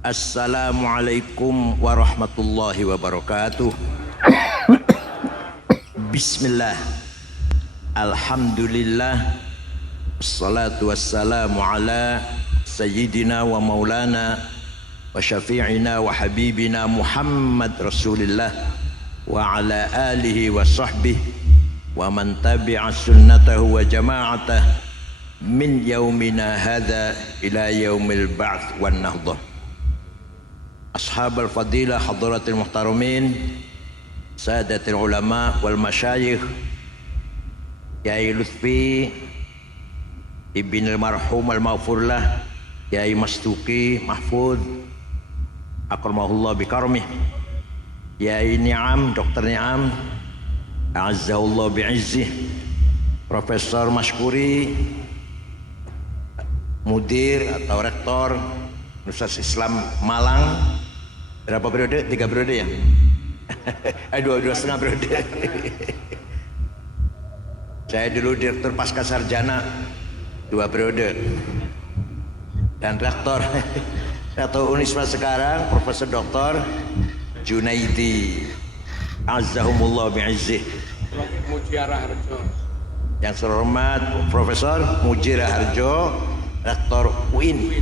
Assalamualaikum warahmatullahi wabarakatuh. Bismillah. Alhamdulillah. Wassalatu wassalamu ala sayyidina wa maulana wa syafi'ina wa habibina Muhammad Rasulillah wa ala alihi wa sahbihi wa man tabi'a sunnatahu wa jama'atah min yaumina hadha ila yaumil ba'ts wan nahdah. Ashabul fadilah hadratil muhtaramin, sadatil ulama wal masyayikh, Kiai Lutfi ibn al-marhum al-maghfurlah, Kiai Mastuki Mahfud akramahullah bikarmih, Kiai Ni'am, Dr. Ni'am a'azzahullah bi'izzih, Profesor Maskuri, Mudir atau Rektor Universitas Islam Malang. Berapa periode? 3 periode ya? Dua setengah periode. Saya dulu Direktur Pasca Sarjana 2 periode. Dan Rektor Unisma sekarang Profesor Dr. Junaidi Azzahumullah bi'izzih. Mujira Harjo. Yang terhormat Profesor Mujira Harjo, Rektor UIN.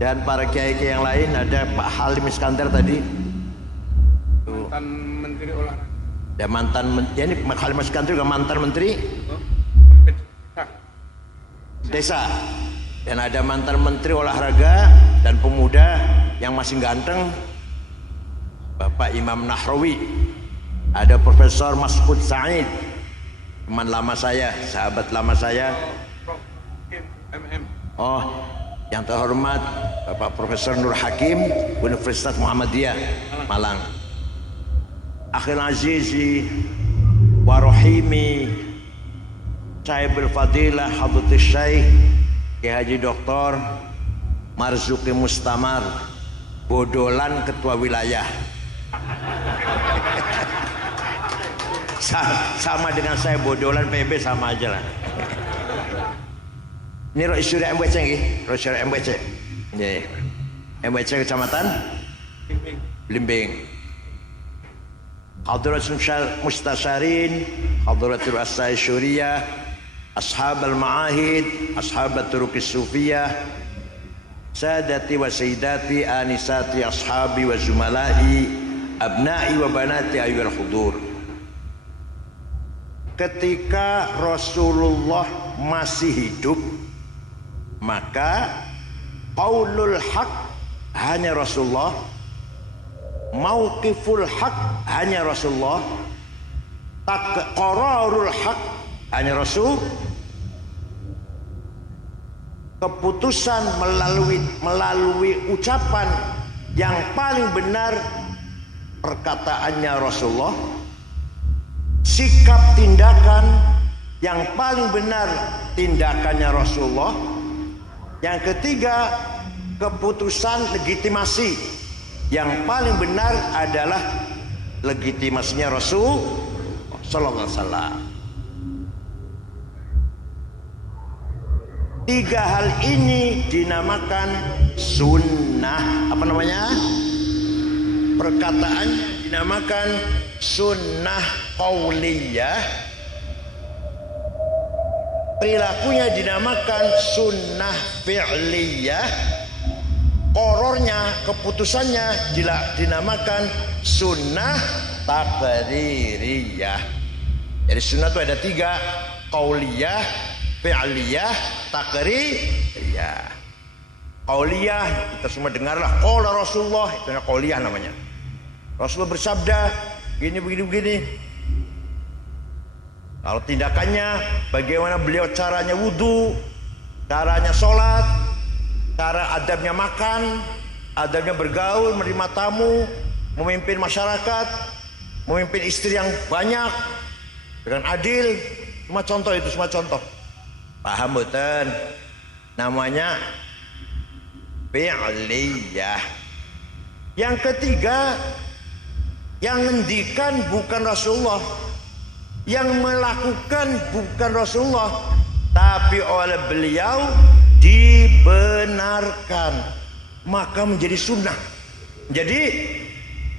Dan para kiai-kiai yang lain, ada Pak Halim Iskandar tadi, Mantan Menteri Olahraga. ada mantan ya ini Pak Halim Iskandar juga mantan Menteri Desa, dan ada mantan Menteri Olahraga dan Pemuda yang masih ganteng Bapak Imam Nahrawi. Ada Profesor Mas'ud Said, teman lama saya, sahabat lama saya. Oh, yang terhormat Bapak Profesor Nur Hakim, Universitas Muhammadiyah Malang. Akhil azizi wa rahimi Sahibul Fadilah Hadratus Syekh Kiai Haji Dr. Marzuki Mustamar, Bodolan Ketua Wilayah. Sama dengan saya, Bodolan PB sama aja lah. Ini Roisuri MWC nggih, Roisuri MWC. Nggih. MWC Kecamatan Blimbing. Hadratul Mustasyarin, Hadratul Asai Syuriyah, Ashabul Ma'ahid, Ashabat Turukis Sufiyah, Sadati wa Sayyidati, Anisati, Ashabi wa Zumalai, Abna'i wa Banati ayyuhal hudur. Ketika Rasulullah masih hidup, maka qaulul haq hanya Rasulullah, mauqiful haq hanya Rasulullah, qararul haq hanya Rasul, keputusan melalui ucapan yang paling benar perkataannya Rasulullah, sikap tindakan yang paling benar tindakannya Rasulullah. Yang ketiga, keputusan legitimasi yang paling benar adalah legitimasinya Rasul sallallahu alaihi wasallam. 3 hal ini dinamakan sunnah. Apa namanya? Perkataannya dinamakan sunnah qauliyah, perilakunya dinamakan sunnah fi'liyah, qorornya, keputusannya dinamakan sunnah taqririyah. Jadi sunnah itu ada 3, qauliyah, fi'liyah, taqririyah. Qauliyah kita semua dengarlah, qala Rasulullah, itu qauliyah namanya. Rasulullah bersabda gini begini. Kalau tindakannya, bagaimana beliau caranya wudu, caranya sholat, cara adabnya makan, adabnya bergaul, menerima tamu, memimpin masyarakat, memimpin istri yang banyak dengan adil. Semua contoh itu, semua contoh. Paham betul? Namanya fi'liyah. Yang ketiga, yang ngendikan bukan Rasulullah, yang melakukan bukan Rasulullah, tapi oleh beliau dibenarkan. maka menjadi sunnah. Jadi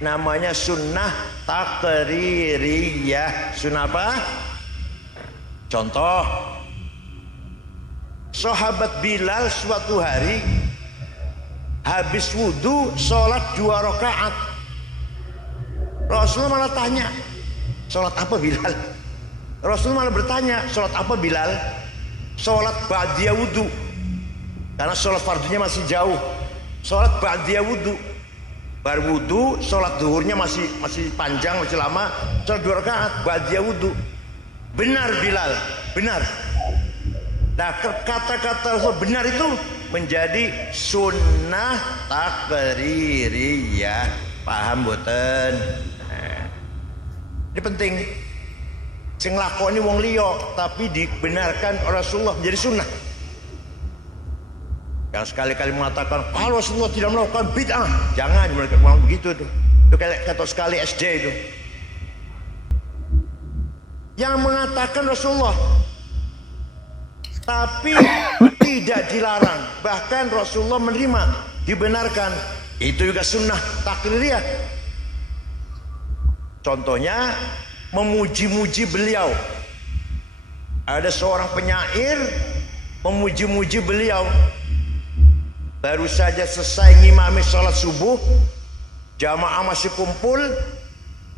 namanya sunnah takririyah. Sunnah apa? Contoh, sahabat Bilal suatu hari habis wudhu sholat 2 rakaat. Rasulullah malah tanya, sholat apa Bilal? Rasulullah malah bertanya, sholat apa Bilal? Sholat ba'diyah wudhu, karena sholat fardunya masih jauh. Sholat ba'diyah wudhu, baru wudhu, sholat duhurnya masih panjang, masih lama. Sholat 2 rakaat ba'diyah wudhu. Benar Bilal, benar. Nah, kata-kata Rasul benar itu menjadi sunnah takririyah. Paham boten? Nah, ini penting. Sing lakoni wong liya tapi dibenarkan oleh Rasulullah menjadi sunnah. Yang sekali-kali mengatakan kalau Rasulullah tidak melakukan bid'ah, jangan mereka ngomong begitu tuh. Itu kayak kata sekali SD itu. Yang mengatakan Rasulullah tapi tidak dilarang, bahkan Rasulullah menerima, dibenarkan, itu juga sunnah takririyah. Contohnya memuji-muji beliau. Ada seorang penyair memuji-muji beliau, baru saja selesai ngimami sholat subuh, jamaah masih kumpul,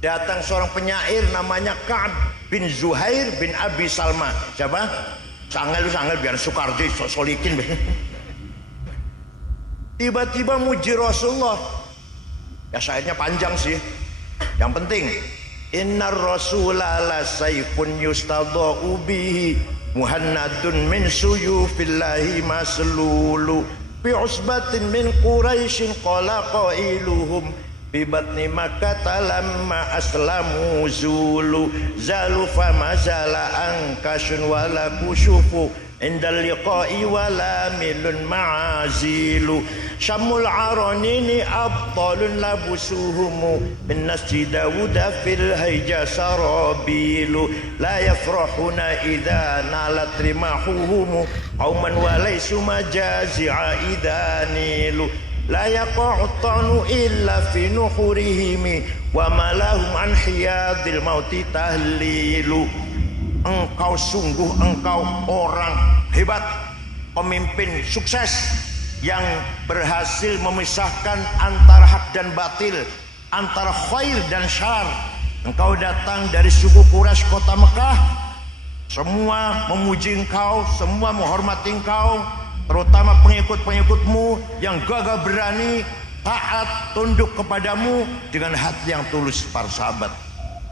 datang seorang penyair namanya Ka'ab bin Zuhair bin Abi Salma. Siapa? Sangel biar Soekardi solikin. Tiba-tiba muji Rasulullah. Ya syairnya panjang sih. Yang penting, innar rasulah la sayfun yustadha'u bihi muhannadun min suyufillahi maslulu fi usbatin min quraisyin qala qailuhum bi batni makkah lamma aslamu zulu zalu fama zala ankashun wala kushufu indal liqa'i wala milun ma'azilu syamul aranini abtalun labusuhumu bin nasji dawuda fil hayja sarabilu la yafrahuna idha nalat rimahuhumu qauman walaysu majazi'a idanilu la yaqa'u ta'nu illa fi nuhurihimi wa malahum an hiyadil mauti tahlilu. Engkau sungguh engkau orang hebat, pemimpin sukses yang berhasil memisahkan antara hak dan batil, antara khair dan syar. Engkau datang dari suku Quraisy kota Mekah, semua memuji engkau, semua menghormati engkau, terutama pengikut-pengikutmu yang gagah berani, taat, tunduk kepadamu dengan hati yang tulus para sahabat.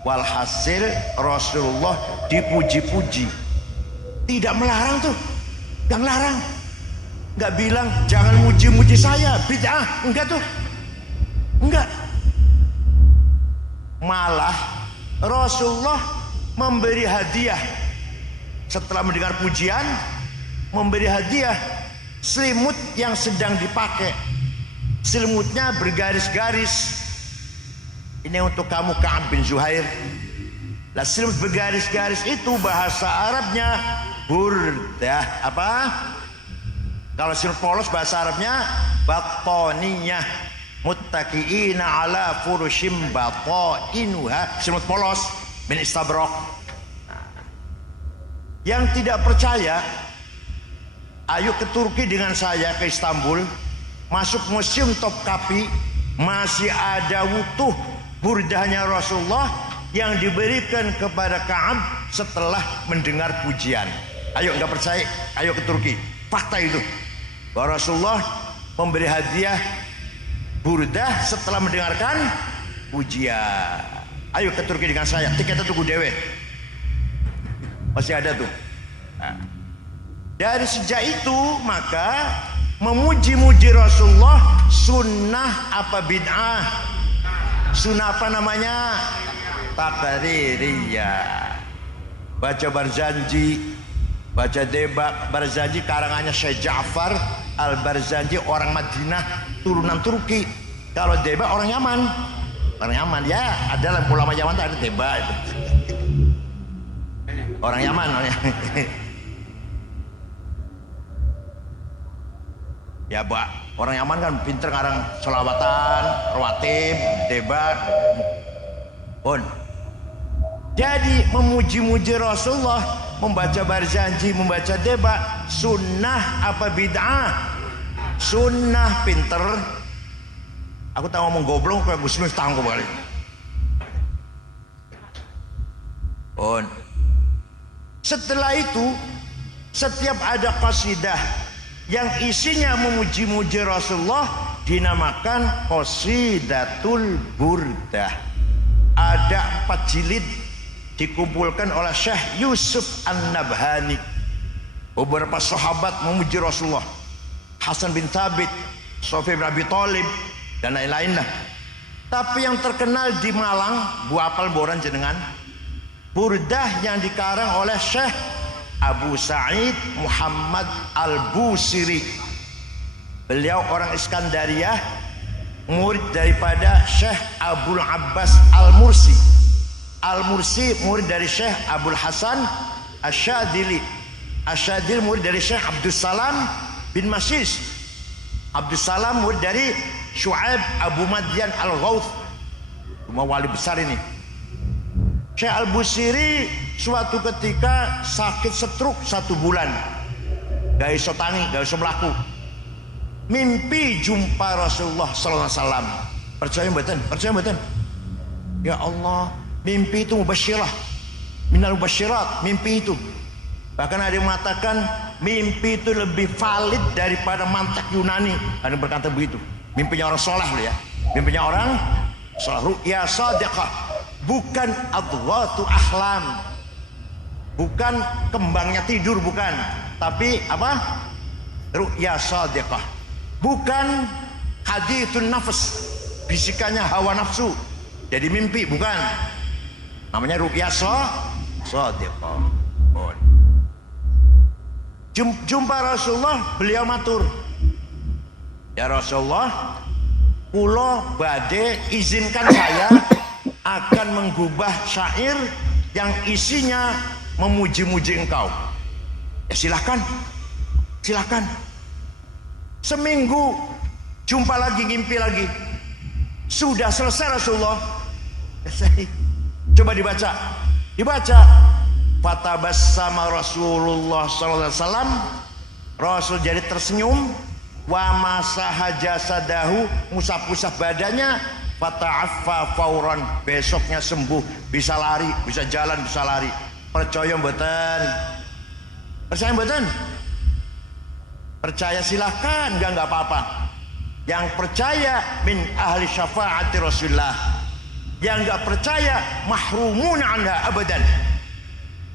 Walhasil Rasulullah dipuji-puji, tidak melarang tuh, yang larang, nggak bilang jangan muji-muji saya, bid'ah, enggak tuh, enggak. Malah Rasulullah memberi hadiah setelah mendengar pujian, memberi hadiah selimut yang sedang dipakai. Selimutnya bergaris-garis. Ini untuk kamu Ka'ab bin Zuhair. Lah selimut bergaris-garis itu bahasa Arabnya burdah. Apa? Kalau selimut polos bahasa Arabnya batoniyah. Muttaqiina ala furushim batainuha. Selimut polos min istabraq. Yang tidak percaya, ayo ke Turki dengan saya, ke Istanbul, masuk museum Topkapi, masih ada utuh burdahnya Rasulullah yang diberikan kepada Ka'ab setelah mendengar pujian. Ayo, nggak percaya, ayo ke Turki. Fakta itu bahwa Rasulullah memberi hadiah burdah setelah mendengarkan pujian. Ayo ke Turki dengan saya, tiketnya tuku dewe, masih ada tuh. Nah, dari sejak itu maka memuji-muji Rasulullah sunnah apa bid'ah? Sunnah apa namanya? Takririyah. Baca Barzanji, baca Deba. Barzanji karangannya Syekh Ja'far Al-Barzanji, orang Madinah, turunan Turki. Kalau Deba orang Yaman. Orang Yaman ya, ada ulama Yaman ada Deba itu. Orang Yaman. Ya, Pak. Orang Yaman kan pinter ngarang selawatan, rawatib, debat. Jadi memuji-muji Rasulullah, membaca barzanji, membaca debat, sunnah apa bid'ah? Sunnah, pinter. Aku tahu ngomong goblok kayak Gus Mus tangguh balik. Setelah itu, setiap ada qasidah yang isinya memuji-muji Rasulullah dinamakan qasidatul burdah. Ada 4 jilid dikumpulkan oleh Syekh Yusuf An-Nabhani. Beberapa sahabat memuji Rasulullah, Hasan bin Thabit, Sofyan bin Abi Thalib, dan lain-lain lah. Tapi yang terkenal di Malang, gua apal boran jenengan, burdah yang dikarang oleh Syekh Abu Sa'id Muhammad Al-Busiri. Beliau orang Iskandariyah, murid daripada Syekh Abdul Abbas Al-Mursi. Al-Mursi murid dari Syekh Abdul Hasan Asyadili. Asyadili murid dari Syekh Abdul Salam bin Masis. Abdul Salam murid dari Syu'aib Abu Madyan Al-Ghawth. Cuma wali besar ini. Syekh Al-Busiri suatu ketika sakit stroke 1 bulan, gak iso tangi, gak iso melaku. Mimpi jumpa Rasulullah sallallahu alaihi wasallam. Percaya mboten? Percaya mboten? Ya Allah, mimpi itu mubasyirah, minal mubasyirat, mimpi itu. Bahkan ada yang mengatakan mimpi itu lebih valid daripada mantek Yunani. Ada yang berkata begitu. Mimpinya orang soleh loh ya. Mimpinya orang soleh. Ru'ya sadiqah, bukan adghatu ahlam, bukan kembangnya tidur, bukan. Tapi apa? Ru'ya sadiqah, bukan hadithun nafs, bisikannya hawa nafsu. Jadi mimpi, bukan. Namanya ru'ya sadiqah. Jumpa Rasulullah, beliau matur, ya Rasulullah, kula badhe izinkan saya akan menggubah syair yang isinya memuji-muji engkau. Ya silahkan, silahkan. Seminggu jumpa lagi, ngimpi lagi. Sudah selesai Rasulullah. Selesai. Coba dibaca. Dibaca. Fatabassama Rasulullah sallallahu alaihi wasallam. Rasul jadi tersenyum. Wa masaha jasadahu, musap-musap badannya. Fata'affa fauran, besoknya sembuh, bisa lari, bisa jalan, bisa lari. Percaya mboten? Percaya mboten? Percaya silahkan, enggak apa-apa. Yang percaya min ahli syafaati Rasulullah. Yang enggak percaya mahrumun anha abadan.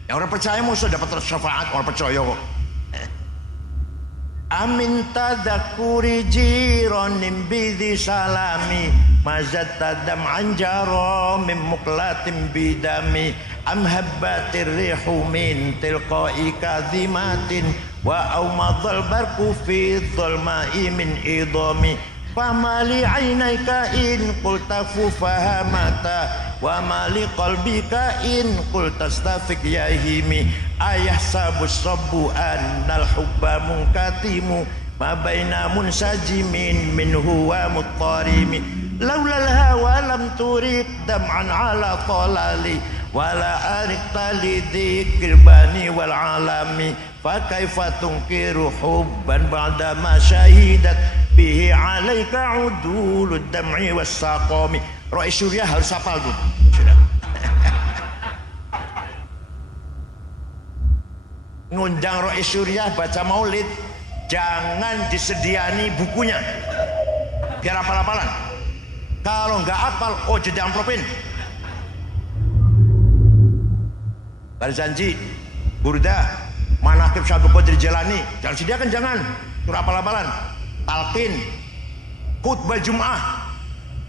Yang orang percaya musuh dapat syafaat, orang percaya kok. Amin tadakuri jironim bidhi salami mazat tadam anjaro mim muklatim bidami am habbatir rihu min tilqai kadhimatin wa aumadhal barku fi dhulma'i min idami famali aynayka in qultafu fahamata wa mali qalbika in qultastafik yahimi ayah sabus sabbu annal hubba munkatimu ma baina munsajimin minhu wa muttarimi laulal hawa lam turid dam'an ala talali wala arikta li dzikr bani wal alami fa kaifa tunkiru hubban ba'da ma syahidat bihi alaika udulud dam'i was saqami. Rois Surya harus hafal tuh. Ngundang Rois Surya baca maulid, jangan disediani bukunya biar hafal-hafalan. Kalau nggak hafal, oh jadi amplopin. Barzanji, burda, manaqib Syabul Qadir Jilani, jangan sediakan, jangan. Surah hafal-hafalan. Talqin, khutbah Jum'ah,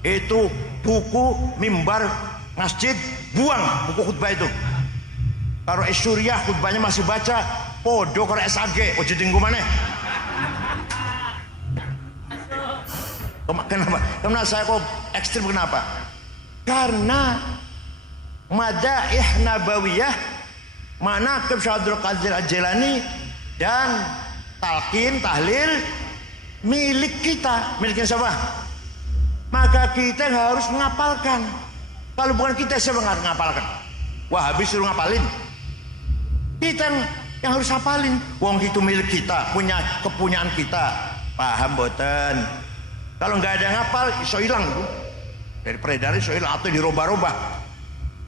itu buku mimbar masjid, buang buku khutbah itu. Kalau Suriah khutbahnya masih baca, podo kalau SAG, oh jadi mana? Kenapa? Kenapa saya kok ekstrim, kenapa? Karena madaih nabawiyah, manaqib Syabul Qadir Jilani dan talqin, tahlil milik kita. Miliknya siapa? Maka kita harus menghafalkan. Kalau bukan kita, siapa yang harus menghafalkan? Wah, habis suruh ngapalin. Kita yang harus hafalin. Wong itu milik kita, punya kepunyaan kita. Paham boten? Kalau nggak ada yang hafal, iso hilang tuh. Dari peredaran iso hilang atau dirubah-rubah.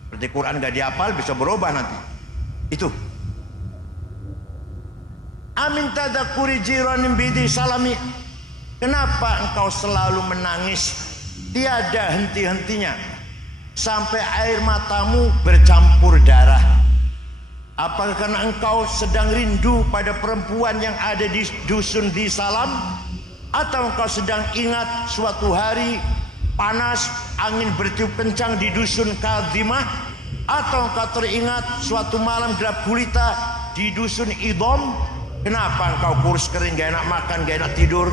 Seperti Quran nggak dihafal bisa berubah nanti. Itu. Amin tadakuri jiranin bidi salami. Kenapa engkau selalu menangis tiada henti-hentinya sampai air matamu bercampur darah? Apakah karena engkau sedang rindu pada perempuan yang ada di dusun di Salam? Atau engkau sedang ingat suatu hari panas angin bertiup kencang di dusun Kadimah? Atau engkau teringat suatu malam gelap gulita di dusun Idom? Kenapa engkau kurus kering, gak enak makan, gak enak tidur?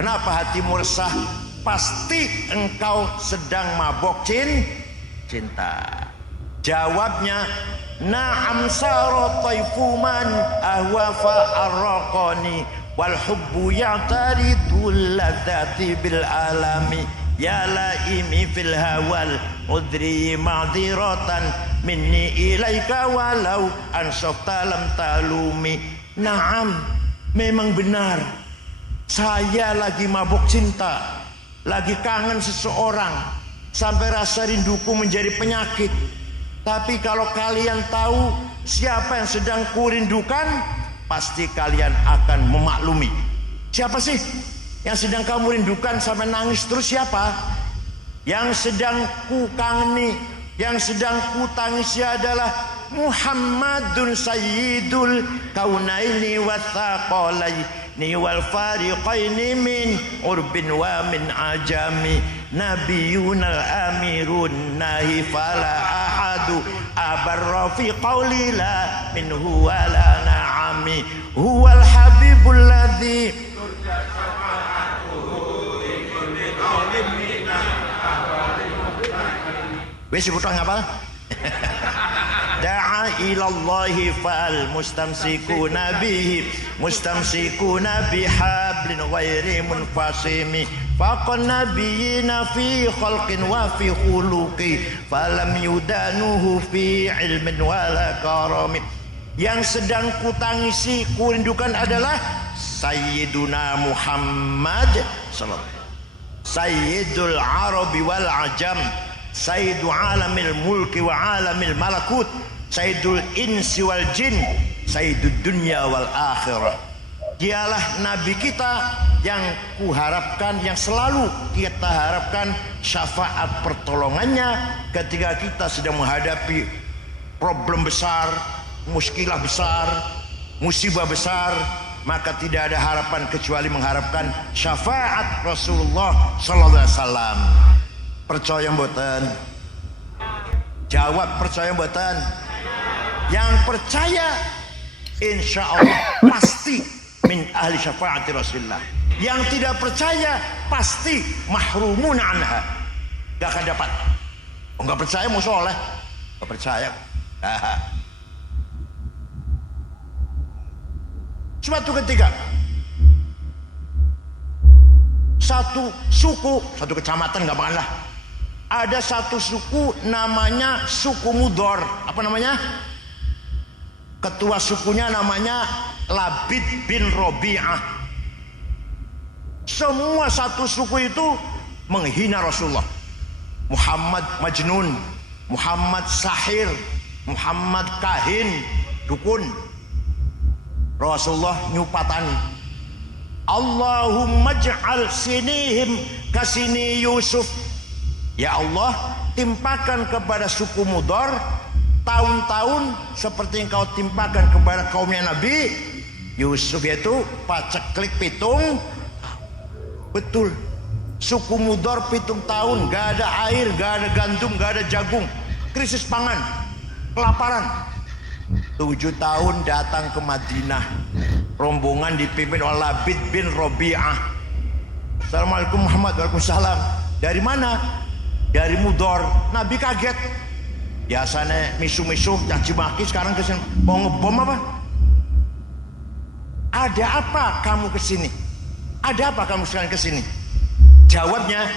Kenapa hatimu resah? Pasti engkau sedang mabok cinta. Jawabnya, na'am saro taifuman ahwafa arraqani wal hubbu ya'taridul ladzati bil alami ya laimi fil hawal udri ma'diratan minni ilaika walau ansofta lam talumi. Na'am, memang benar, saya lagi mabuk cinta, lagi kangen seseorang sampai rasa rinduku menjadi penyakit. Tapi kalau kalian tahu siapa yang sedang kurindukan, pasti kalian akan memaklumi. Siapa sih yang sedang kamu rindukan sampai nangis terus? Siapa? Yang sedang ku kangeni, yang sedang ku tangisi adalah Muhammadun Sayyidul Kaunaini wa Thaqalaini wal Fariqaini min urbin wa min ajami Nabiyunal Amirun Nahi fala ahadu abarra fi qawli la minhu wa la na'ami huwal habibul ladzi wis butuh ngapal? Da'a ilallahi fal mustamsikuna bihi mustamsikuna bihablin ghairi munfasimi faqan nabiyina fi khalqin wa fi khuluqi falam yudanuhu fi ilmin wala karami. Yang sedang kutangisi kurindukan adalah Sayyiduna Muhammad sallallahu Sayyidul Arabi wal Ajam, Sayyidu alamil mulki wa alamil malakut, Sayyidul insi wal jin, Sayyidud dunya wal akhirah. Dialah Nabi kita yang kuharapkan, yang selalu kita harapkan syafaat pertolongannya ketika kita sedang menghadapi problem besar, muskilah besar, musibah besar. Maka tidak ada harapan kecuali mengharapkan syafaat Rasulullah sallallahu alaihi wasallam. Percaya mboten? Jawab percaya mboten? Yang percaya insya Allah pasti min ahli syafaati Rasulullah. Yang tidak percaya pasti mahrumun anha, gak akan dapat. Oh, gak percaya mau soleh, gak percaya. Suatu ketika satu suku, satu kecamatan gampang lah, ada satu suku namanya suku Mudor. Apa namanya? Ketua sukunya namanya Labid bin Robi'ah. Semua satu suku itu menghina Rasulullah. Muhammad Majnun, Muhammad Sahir, Muhammad Kahin, dukun. Rasulullah nyupatani, Allahumma ja'al sinihim kasini Yusuf. Ya Allah, timpakan kepada suku Mudor tahun-tahun seperti yang kau timpakan kepada kaumnya Nabi Yusuf, yaitu paceklik pitung. Betul, suku Mudor pitung tahun gak ada air, gak ada gandum, gak ada jagung, krisis pangan, kelaparan. 7 tahun datang ke Madinah, rombongan dipimpin oleh Labid bin Robi'ah. Assalamualaikum Muhammad. Waalaikumsalam. Dari mana? Dari Mudor. Nabi kaget. Biasanya misu-misu caci maki, sekarang kesini mau ngebom apa? Ada apa kamu kesini? Ada apa kamu sekalian ke sini? Jawabnya,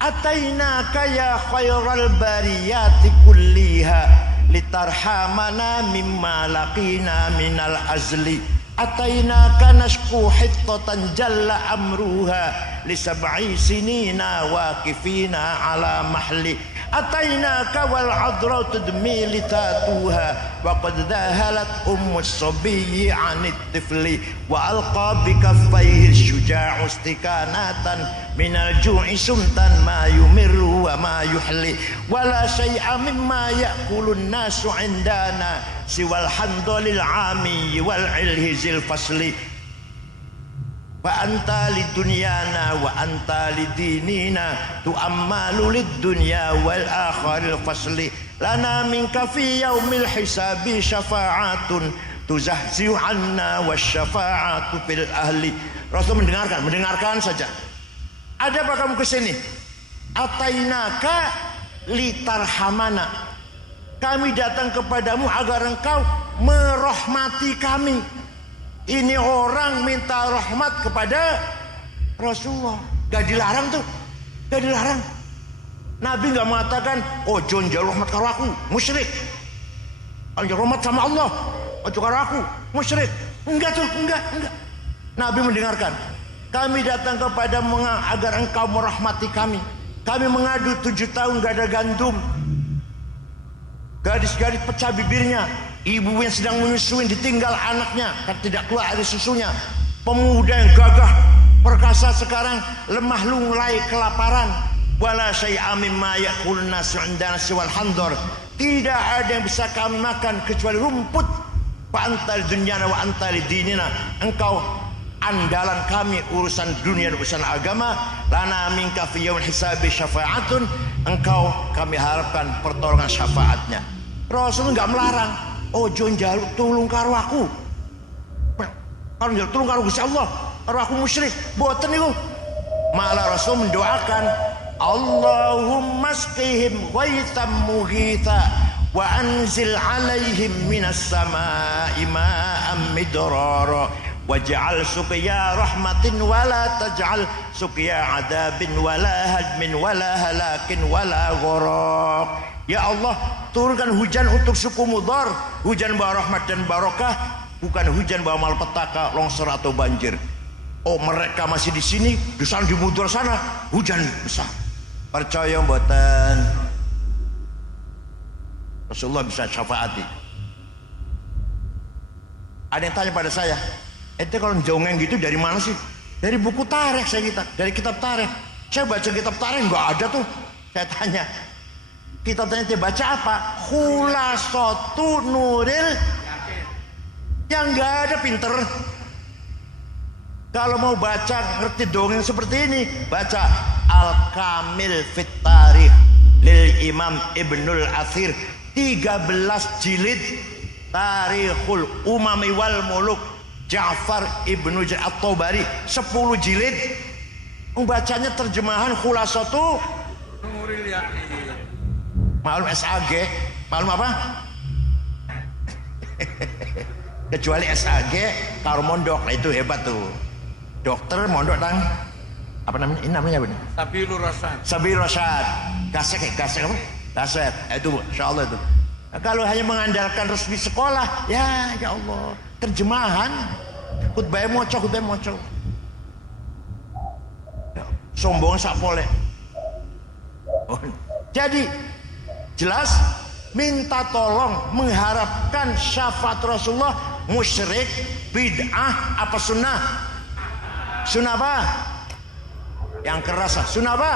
atainaka ya khairal bariyati kulliha litarhamana mimma laqina minal azli. Atainaka nashku hittatan jalla amruha li sab'i sinina waqifina ala mahli. Atainaka wal adra tudmi litatuha wa qad dahalat ummus sabiyyi 'anit tifli wa alqa bi kaffayhi syuja'u istikanatan minal ju'i sumtan ma yumirru wa ma yuhli wala syai'a mimma ya'kulun nasu 'indana siwal handalil 'ami wal ilhizil fasli. Wa anta lidunyana wa anta lidinina tu'ammalu lidunya wal akhiril fasli lana minka fi yaumil hisabi syafa'atun tuzahzi'u anna wasyafa'atu fil ahli. Rasul mendengarkan saja. Ada apa kamu ke sini? Atainaka litarhamana. Kami datang kepadamu agar engkau merahmati kami. Ini orang minta rahmat kepada Rasulullah. Gak dilarang tuh, gak dilarang. Nabi gak mengatakan, oh John jalur rahmat karo aku, musyrik. Kalau jalur rahmat sama Allah, ojo karo aku, musyrik. Enggak tuh, enggak. Nabi mendengarkan. Kami datang kepadamu agar engkau merahmati kami. Kami mengadu 7 tahun gak ada gandum. Gadis-gadis pecah bibirnya. Ibu yang sedang menyusui ditinggal anaknya kan tidak keluar dari susunya. Pemuda yang gagah perkasa sekarang lemah lunglai kelaparan. Wala syai'a mimma ya'kulun nasu 'indana siwal handar. Tidak ada yang bisa kami makan kecuali rumput. Fa antal dunyana wa antal dinina. Engkau andalan kami urusan dunia dan urusan agama. Lana minka fi yaumil hisabi syafa'atun. Engkau kami harapkan pertolongan syafaatnya. Rasul enggak melarang. Oh John jaluk tulung karo aku. Kalau jaluk tulung karo Gusti Allah, karo aku musyrik. Boten niku. Malah Rasul mendoakan, Allahumma asqihim ghaitan mughitha wa anzil alaihim minas samaa'i ma'an midrara waj'al suqya rahmatin wala taj'al suqya adabin wala hadmin wala halakin wala gharaq. Ya Allah, turunkan hujan untuk suku Mudhar, hujan bawa rahmat dan barokah, bukan hujan bawa malapetaka, longsor atau banjir. Oh, mereka masih di sini, di sana di Mudhar sana hujan besar. Percaya mboten? Rasulullah bisa syafaati. Ada yang tanya pada saya, ente kalau jongeng gitu dari mana sih? Dari buku tarikh saya dari kitab tarikh. Saya baca kitab tarikh nggak ada tuh. Saya tanya, kita tanya baca apa? Khulasatu Nuril. Yang nggak ada pinter. Kalau mau baca ngerti dongeng seperti ini, baca Al-Kamil Fit Tarikh lil Imam Ibnul Athir, 13 jilid Tarikhul Umami wal Muluk Ja'far Ibnu At-Tabari, 10 jilid. Membacanya terjemahan Khulasatu Nuril Yakin. Maklum SAG, maklum apa? Kecuali SAG karo mondok, nah itu hebat tuh. Dokter mondok tang apa namanya? Ini namanya apa? Sabilur Rasyad. Sabilur Rasyad. Kaset apa? Kaset. Itu insyaallah itu. Nah, kalau hanya mengandalkan resmi sekolah, ya Allah, terjemahan khutbah moco. Sombong sak pole. Oh. Jadi jelas minta tolong mengharapkan syafaat Rasulullah musyrik, bid'ah apa sunnah? Sunnah apa? Yang keras sunnah apa?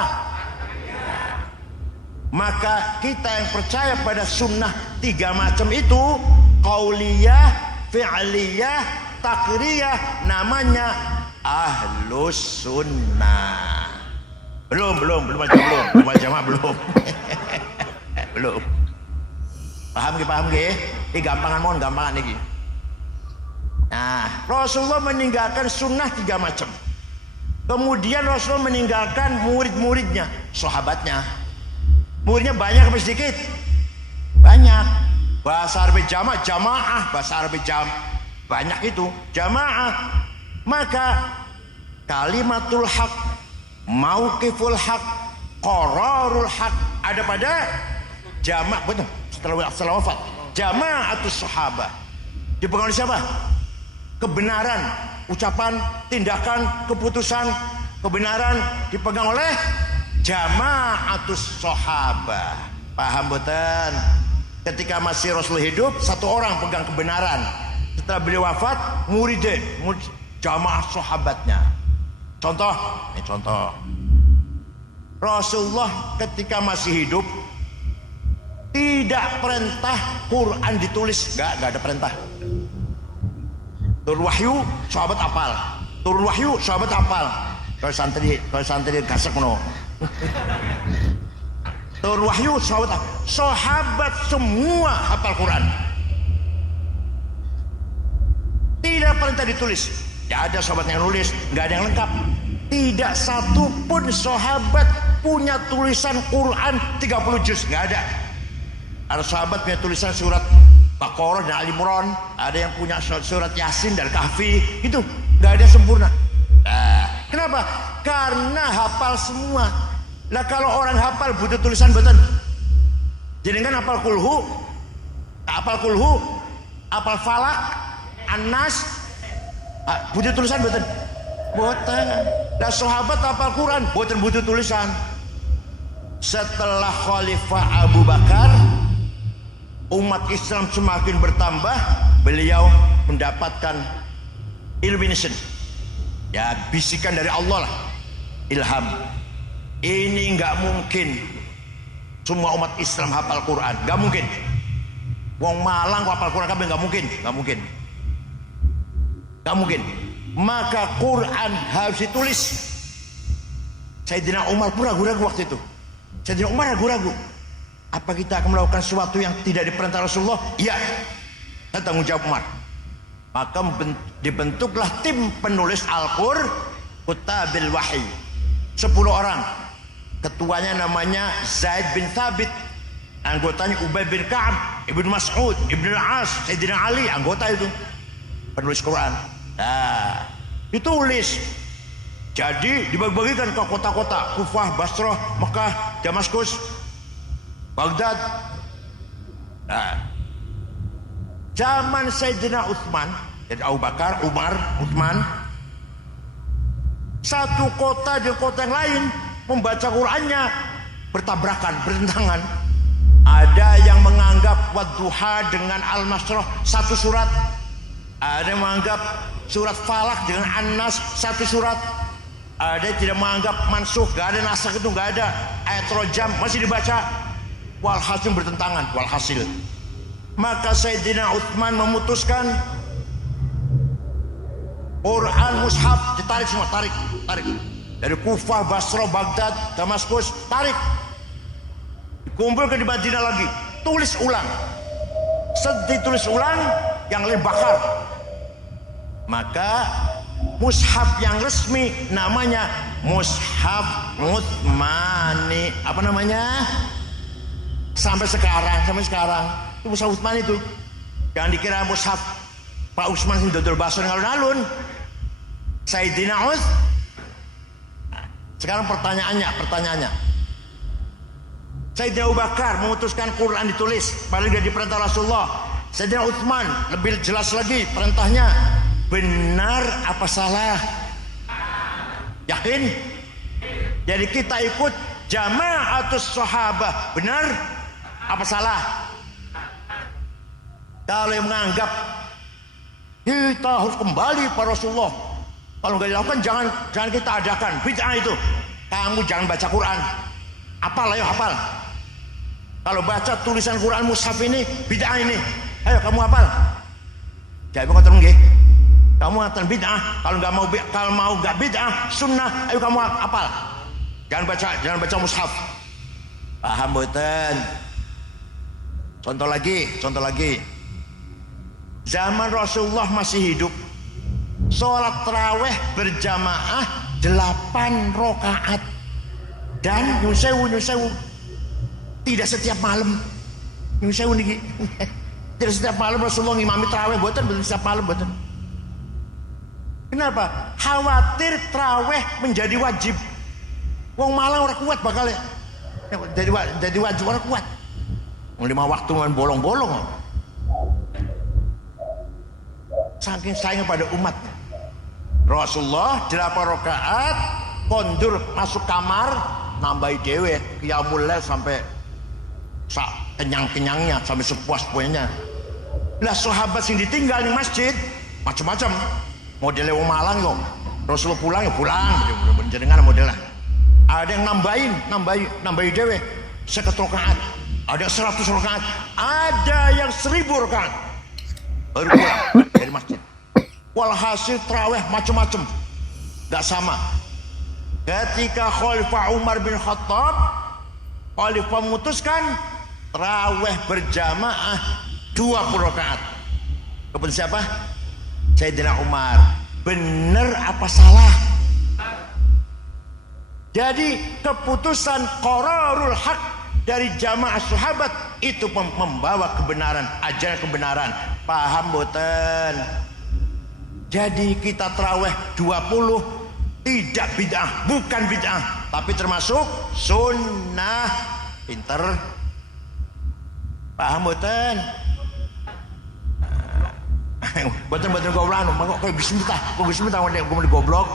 Maka kita yang percaya pada sunnah 3 macam itu, qauliyah, fi'liyah, takriyah, namanya ahlus sunnah. Belum belum. Paham ge? Ini gampangan nih. Nah, Rasulullah meninggalkan sunnah 3 macam. Kemudian Rasulullah meninggalkan murid-muridnya, sahabatnya. Muridnya banyak apa sedikit? Banyak. Bahasa Arab jamaah, bahasa Arab banyak itu jamaah. Maka kalimatul haq, mauqiful haq, qararul haq ada pada jama', betul, setelah wafat jama'atus sahabah. Dipegang oleh siapa? Kebenaran ucapan, tindakan, keputusan, kebenaran dipegang oleh jama'atus sahabah. Paham betul? Ketika masih Rasul hidup, satu orang pegang kebenaran. Setelah beliau wafat, murid jamaah sahabatnya. Contoh, ini contoh. Rasulullah ketika masih hidup tidak perintah Quran ditulis, nggak ada perintah. Turun wahyu, sahabat hafal. Turun wahyu, sahabat hafal. Kalau santri gasek no. Turun wahyu, sahabat semua hafal Quran. Tidak perintah ditulis. Tidak ada sahabat yang nulis, nggak ada yang lengkap. Tidak satu pun sahabat punya tulisan Quran 30 juz, nggak ada. Ada sahabat punya tulisan surat Baqarah dan Ali Imran, ada yang punya surat Yasin dan Kahfi, itu nggak ada sempurna. Nah, kenapa? Karena hafal semua. Lah kalau orang hafal butuh tulisan betul. Jadi kan hafal kulhu, hafal falak, An-Nas, butuh tulisan betul. Boten. Lah sahabat hafal Quran, boten butuh tulisan. Setelah Khalifah Abu Bakar, umat Islam semakin bertambah, beliau mendapatkan illumination, ya bisikan dari Allah lah, ilham. Ini nggak mungkin semua umat Islam hafal Quran, nggak mungkin. Wong Malang hafal Quran kabeh nggak mungkin. Maka Quran harus ditulis. Sayyidina Umar pun ragu-ragu waktu itu. Sayyidina Umar ragu-ragu. Apa kita akan melakukan sesuatu yang tidak diperintah Rasulullah? Iya. Dan tanggung jawab Umar. Maka dibentuklah tim penulis Al-Qur'an, Kutabil Wahyi. 10 orang. Ketuanya namanya Zaid bin Thabit. Anggotanya Ubay bin Ka'ab, Ibnu Mas'ud, Ibnu Al-As, Sayyidina Ali, anggota itu. Penulis Quran. Nah, ditulis. Jadi dibagi-bagikan ke kota-kota Kufah, Basrah, Mekah, Damaskus, Baghdad. Nah, zaman Sayyidina Utsman, jadi Abu Bakar, Umar, Utsman, satu kota di kota yang lain membaca Qurannya bertabrakan, bertentangan. Ada yang menganggap Wadduha dengan Al-Masrah satu surat. Ada yang menganggap surat Falak dengan An-Nas satu surat. Ada yang tidak menganggap mansukh, gak ada nasakh, itu gak ada. Ayat rojam masih dibaca. Walhasil bertentangan, walhasil. Maka Sayyidina Utsman memutuskan Quran mushaf ditarik semua, tarik. Dari Kufah, Basrah, Baghdad, Damaskus, tarik. Dikumpulkan di Madinah lagi, tulis ulang. Setelah tulis ulang, yang lain bakar. Maka mushaf yang resmi namanya Mushaf Utsmani. Apa namanya? Sampai sekarang itu mushaf Utsmani itu. Jangan dikira mushaf Pak Utsman sing dodol baso ning alun-alun. Sayyidina Utsman. Sekarang pertanyaannya. Sayyidina Abu Bakar memutuskan Quran ditulis, padahal dia diperintah Rasulullah. Sayyidina Utsman lebih jelas lagi perintahnya. Benar apa salah? Yakin? Jadi kita ikut jama'atus sahabah. Benar apa salah? Kalau yang menganggap kita harus kembali pada Rasulullah, kalau nggak dilakukan jangan kita adakan. Bid'ah itu. Kamu jangan baca Quran. Hafal, ayo hafal. Kalau baca tulisan Quran mushaf ini bid'ah ini, ayo kamu hafal. Jadi ngoten nggih. Kamu ngatain bid'ah, kalau mau nggak bid'ah, sunnah, ayo kamu hafal. Jangan baca mushaf. Paham mboten? Contoh lagi. Zaman Rasulullah masih hidup, sholat tarawih berjamaah 8 rakaat dan nyusewu. Tidak setiap malam. Nyusewu niki. Tidak setiap malam Rasulullah ngimami tarawih, mboten setiap malam mboten. Kenapa? Khawatir traweh menjadi wajib. Wong Malang orang kuat bakal ya. Jadi wajib orang kuat. 5 waktu dengan bolong-bolong. Saking sayang pada umat. Rasulullah 8 rakaat kondur masuk kamar nambahi dewe qiyamul lail sampai kenyang-kenyangnya sampai sepuas-puasnya. Lah sahabat sing ditinggal di masjid macam-macam. Modelnya wong Malang yo. Rasulullah pulang ya pulang jenengan modelnya. Ada yang nambahi dewe 50 rakaat, ada 100 rakaat, ada yang 1000 rakaat. Baru pulang dari masjid. Walhasil tarawih macam-macam, gak sama. Ketika Khalifah Umar bin Khattab, Khalifah memutuskan tarawih berjamaah 20 rakaat. Kepada siapa? Sayyidina Umar. Bener apa salah? Jadi keputusan qararul haq dari jamaah sahabat itu membawa kebenaran, ajaran kebenaran. Paham boten? Jadi kita tarawih 20 tidak bid'ah, bukan bid'ah, tapi termasuk sunnah. Pinter. Paham boten? Boten goblok, kok kayak bismillah, kok bismillah gue goblok.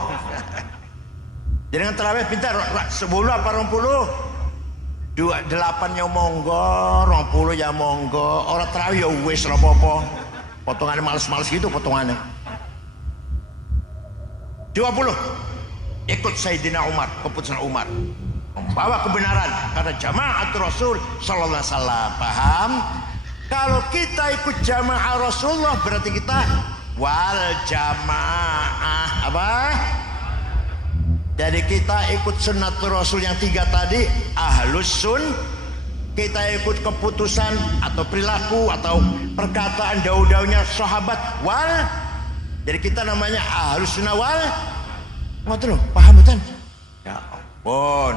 Jadi dengan tarawih pintar 10 apa 20? 28 ya monggo, 20 ya monggo. Orang tarawih ya wis ora apa-apa. Potongannya males-males gitu potongannya. 20 ikut Sayyidina Umar, keputusan Umar. Membawa kebenaran karena jamaah Rasul sallallahu alaihi wasallam. Paham? Kalau kita ikut jamaah Rasulullah berarti kita wal jamaah apa? Jadi kita ikut sunnatul Rasul yang 3 tadi, ahlus sun. Kita ikut keputusan atau perilaku atau perkataan daun-daunnya sahabat wal. Jadi kita namanya ahlus sunnah wal. Ngoten lho, paham betul? Ya ampun.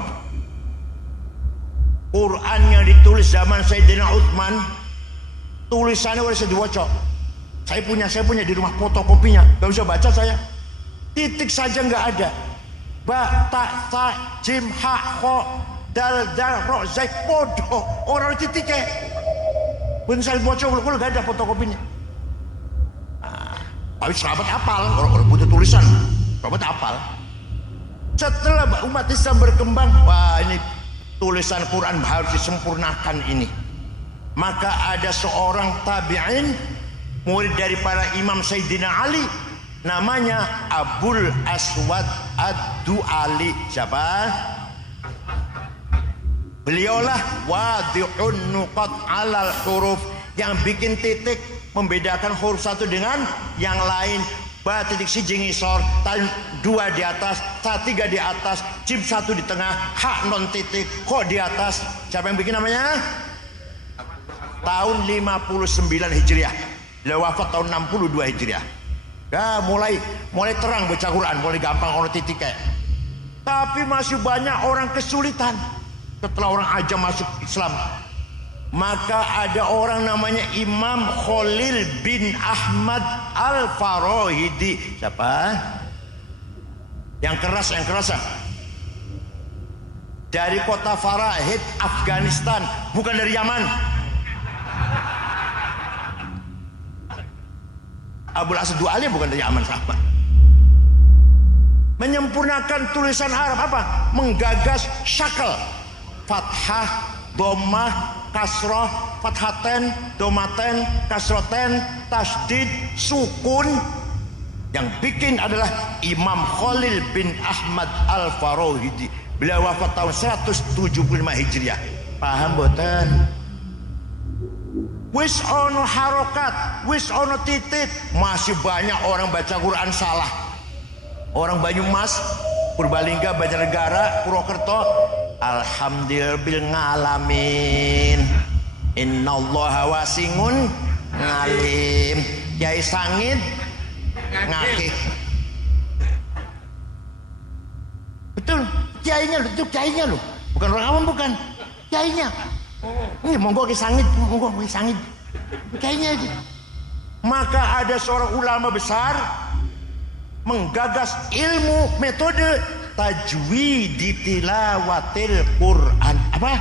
Quran yang ditulis zaman Sayyidina Utsman, tulisannya udah bisa diwaca. Saya punya di rumah fotokopinya. Gak bisa baca saya. Titik saja nggak ada. Ba, ta, sa, jim, ha, kho, dal, ro, zai, podo. Orang titiknya. Pun saya baca, kalau gak ada fotokopinya. Tapi sahabat apal, orang butuh tulisan. Sahabat apal. Setelah umat Islam berkembang, wah ini tulisan Quran harus disempurnakan ini. Maka ada seorang tabi'in, murid dari para imam Sayyidina Ali, namanya Abul Aswad Ad-Du'ali. Siapa? Beliaulah wadi'un nuqat alal huruf, yang bikin titik membedakan huruf satu dengan yang lain. Ba titik siji ngisor, tan 2 di atas, ta 3 di atas, jim 1 di tengah, ha non titik, kho di atas. Siapa yang bikin namanya? Tahun 59 Hijriah. Beliau wafat tahun 62 Hijriah. Ya, mulai terang baca Quran, mulai gampang orang titik kayak. Tapi masih banyak orang kesulitan setelah orang ajam masuk Islam. Maka ada orang namanya Imam Khalil bin Ahmad Al-Farahidi. Siapa? Yang keras. Dari kota Farahid, Afghanistan, bukan dari Yaman. Abul Aswad Du'ali bukan dari Yaman, sahabat. Menyempurnakan tulisan Arab apa? Menggagas syakal, fathah, dhammah, kasroh, fathaten, domaten, kasroten, tasdid, sukun. Yang bikin adalah Imam Khalil bin Ahmad Al-Farahidi. Beliau wafat tahun 175 Hijriah. Paham boten? Wis ono harokat, wis ono titik. Masih banyak orang baca Quran salah. Orang Banyumas, Purbalingga, Banjarnegara, Purwokerto, alhamdulillah bil ngalamin. Innallaha wasingun ngalim. Kiai Sangit ngakih. Betul, kiainya loh. Bukan orang awam, bukan. Kiainya. Ini monggo ke Sangit, Kiainya aja. Maka ada seorang ulama besar menggagas ilmu metode tajwid tilawatil Quran. Apa?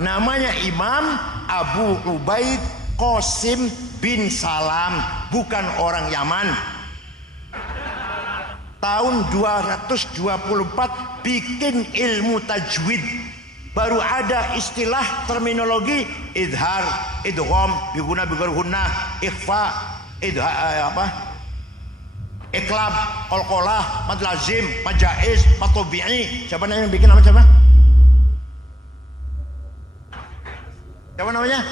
Namanya Imam Abu Ubaid Qasim bin Salam, bukan orang Yaman. Tahun 224 bikin ilmu tajwid. Baru ada istilah terminologi idhar, idgham, biguna bigurhunna, ikhfa, iklab, qalqalah, mad lazim, mad jaiz, mad tabi'i. Siapa yang bikin nama siapa? Siapa namanya?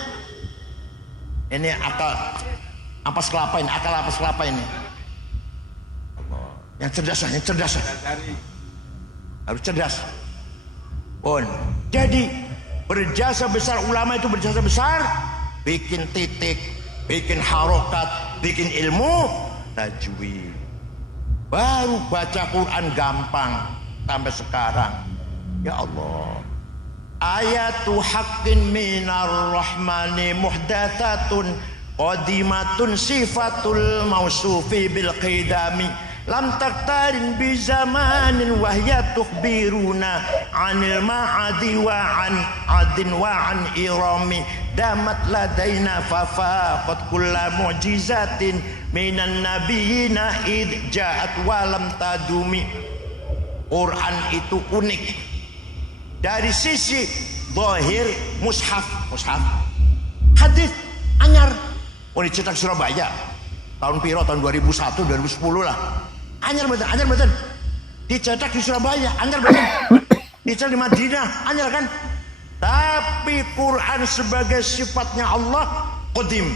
Ini akal ampas kelapa ini, akal ampas kelapa ini. Yang cerdas. Harus cerdas. Jadi berjasa besar, ulama itu berjasa besar, bikin titik, bikin harokat, bikin ilmu tajwid. Baru baca Quran gampang sampai sekarang. Ya Allah. Ayatu haqqin minar rahmani muhdathatun qadimatun sifatul mausufi bil qidami lam taktarin bi zamanin wahya tukhbiruna anil ma'adi wa an adin wa an irami damat ladaina fafaqat kulla mu'jizatin minan nabiyina id ja'at wa lam tadumi. Quran itu unik dari sisi zahir, mushaf hadis anyar. Dicetak Surabaya tahun piro, tahun 2001 2010 lah. Anyar betul. Dicetak di Surabaya, anyar betul. Dicetak di Madinah, anyar kan. Tapi Quran sebagai sifatnya Allah qadim.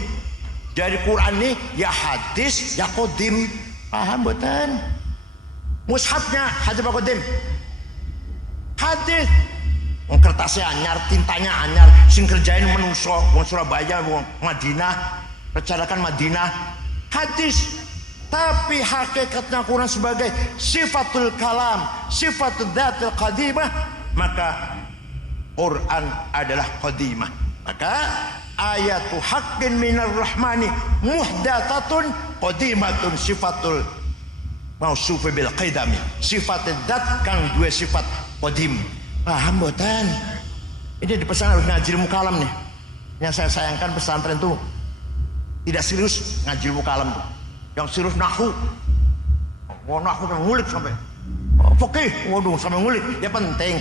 Dari Quran ini ya hadis, ya qadim. Paham betul? Mushafnya hadis apa qadim? Hadis. Kertasnya anyar, tintanya anyar, sing kerjain menungso wong Surabaya, wong Madinah, rencanakan Madinah. Hadis. Tapi hakikatnya Quran sebagai sifatul kalam, sifatul dzatil qadimah, maka Quran adalah qadimah. Maka ayatu haqqin minar rahmani muhdathatun qadimatun sifatul mausufi bil qidami. Sifat dzat kang dua sifat qadim. Paham boten? Ini dipesan harus ngaji ilmu kalam nih. Yang saya sayangkan pesantren itu tidak serius ngaji ilmu kalam tuh. Yang serius nahwu. Nahwu ngulik sampai fikih, waduh sampai ngulik. Ya penting.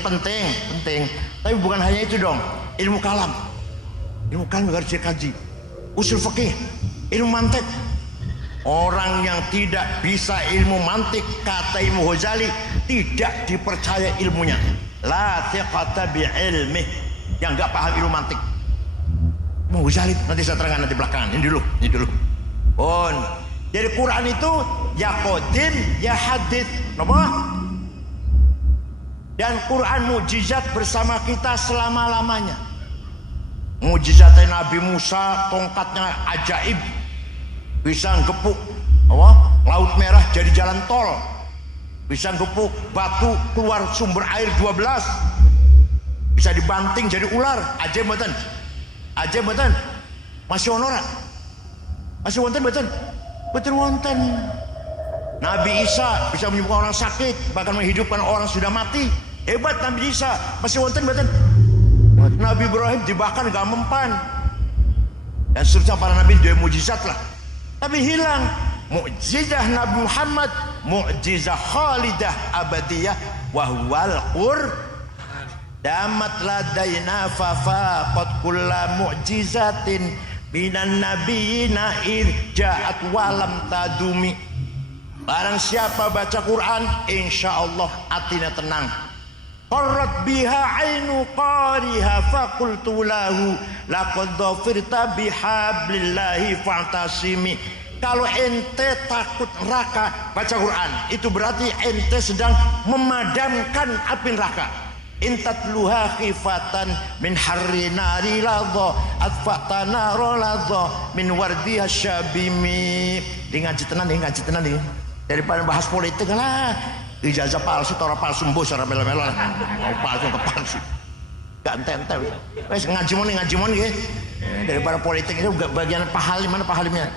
Tapi bukan hanya itu dong. Ilmu kalam harus dikaji. Usul fikih, ilmu mantik. Orang yang tidak bisa ilmu mantik, kata Imam Ghazali, tidak dipercaya ilmunya. La thiqata bi ilmi. Yang enggak paham ilmu mantik. Imam Ghazali nanti saya terangkan nanti belakangan. Ini dulu. Jadi Quran itu ya qadim, ya hadits. Napa? Dan Quran mukjizat bersama kita selama-lamanya. Mukjizatnya Nabi Musa, tongkatnya ajaib. Bisa gepuk Laut Merah jadi jalan tol. Bisa gepuk batu keluar sumber air 12. Bisa dibanting jadi ular. Ajaib mboten? Masih honora? Masih wonten mboten? Betul wonten. Nabi Isa bisa menyembuhkan orang sakit, bahkan menghidupkan orang sudah mati. Hebat Nabi Isa. Masih wonten mboten? Nabi Ibrahim dibakar gak mempan. Dan seterusnya para nabi dia mujizat lah. Tapi hilang mukjizah Nabi Muhammad, mukjizah khalidah abadiyah wa huwal Qur'an. Damat ladaina fafaqat kulla mu'jizatin minan nabiyina id ja'at walam tadumi. Barang siapa baca Quran, insyaallah hatinya tenang. Qarrat biha ainu qariha faqultu lahu laqad dhafirta bihablillahi fa'tasimi. Kalau ente takut neraka, baca Quran. Itu berarti ente sedang memadamkan api neraka. Intatluha khifatan min harri nari ladha atfa'ta naro ladha min wardiha syabimi. Ngaji tenan nih. Daripada bahas politik lah. Ijazah palsu, tora palsu, mbus, tora melo-melo lah. Mau palsu ke palsu. Gak ente-ente. Wes ngaji mon ya. Daripada politik itu bagian pahalim, mana pahalimnya?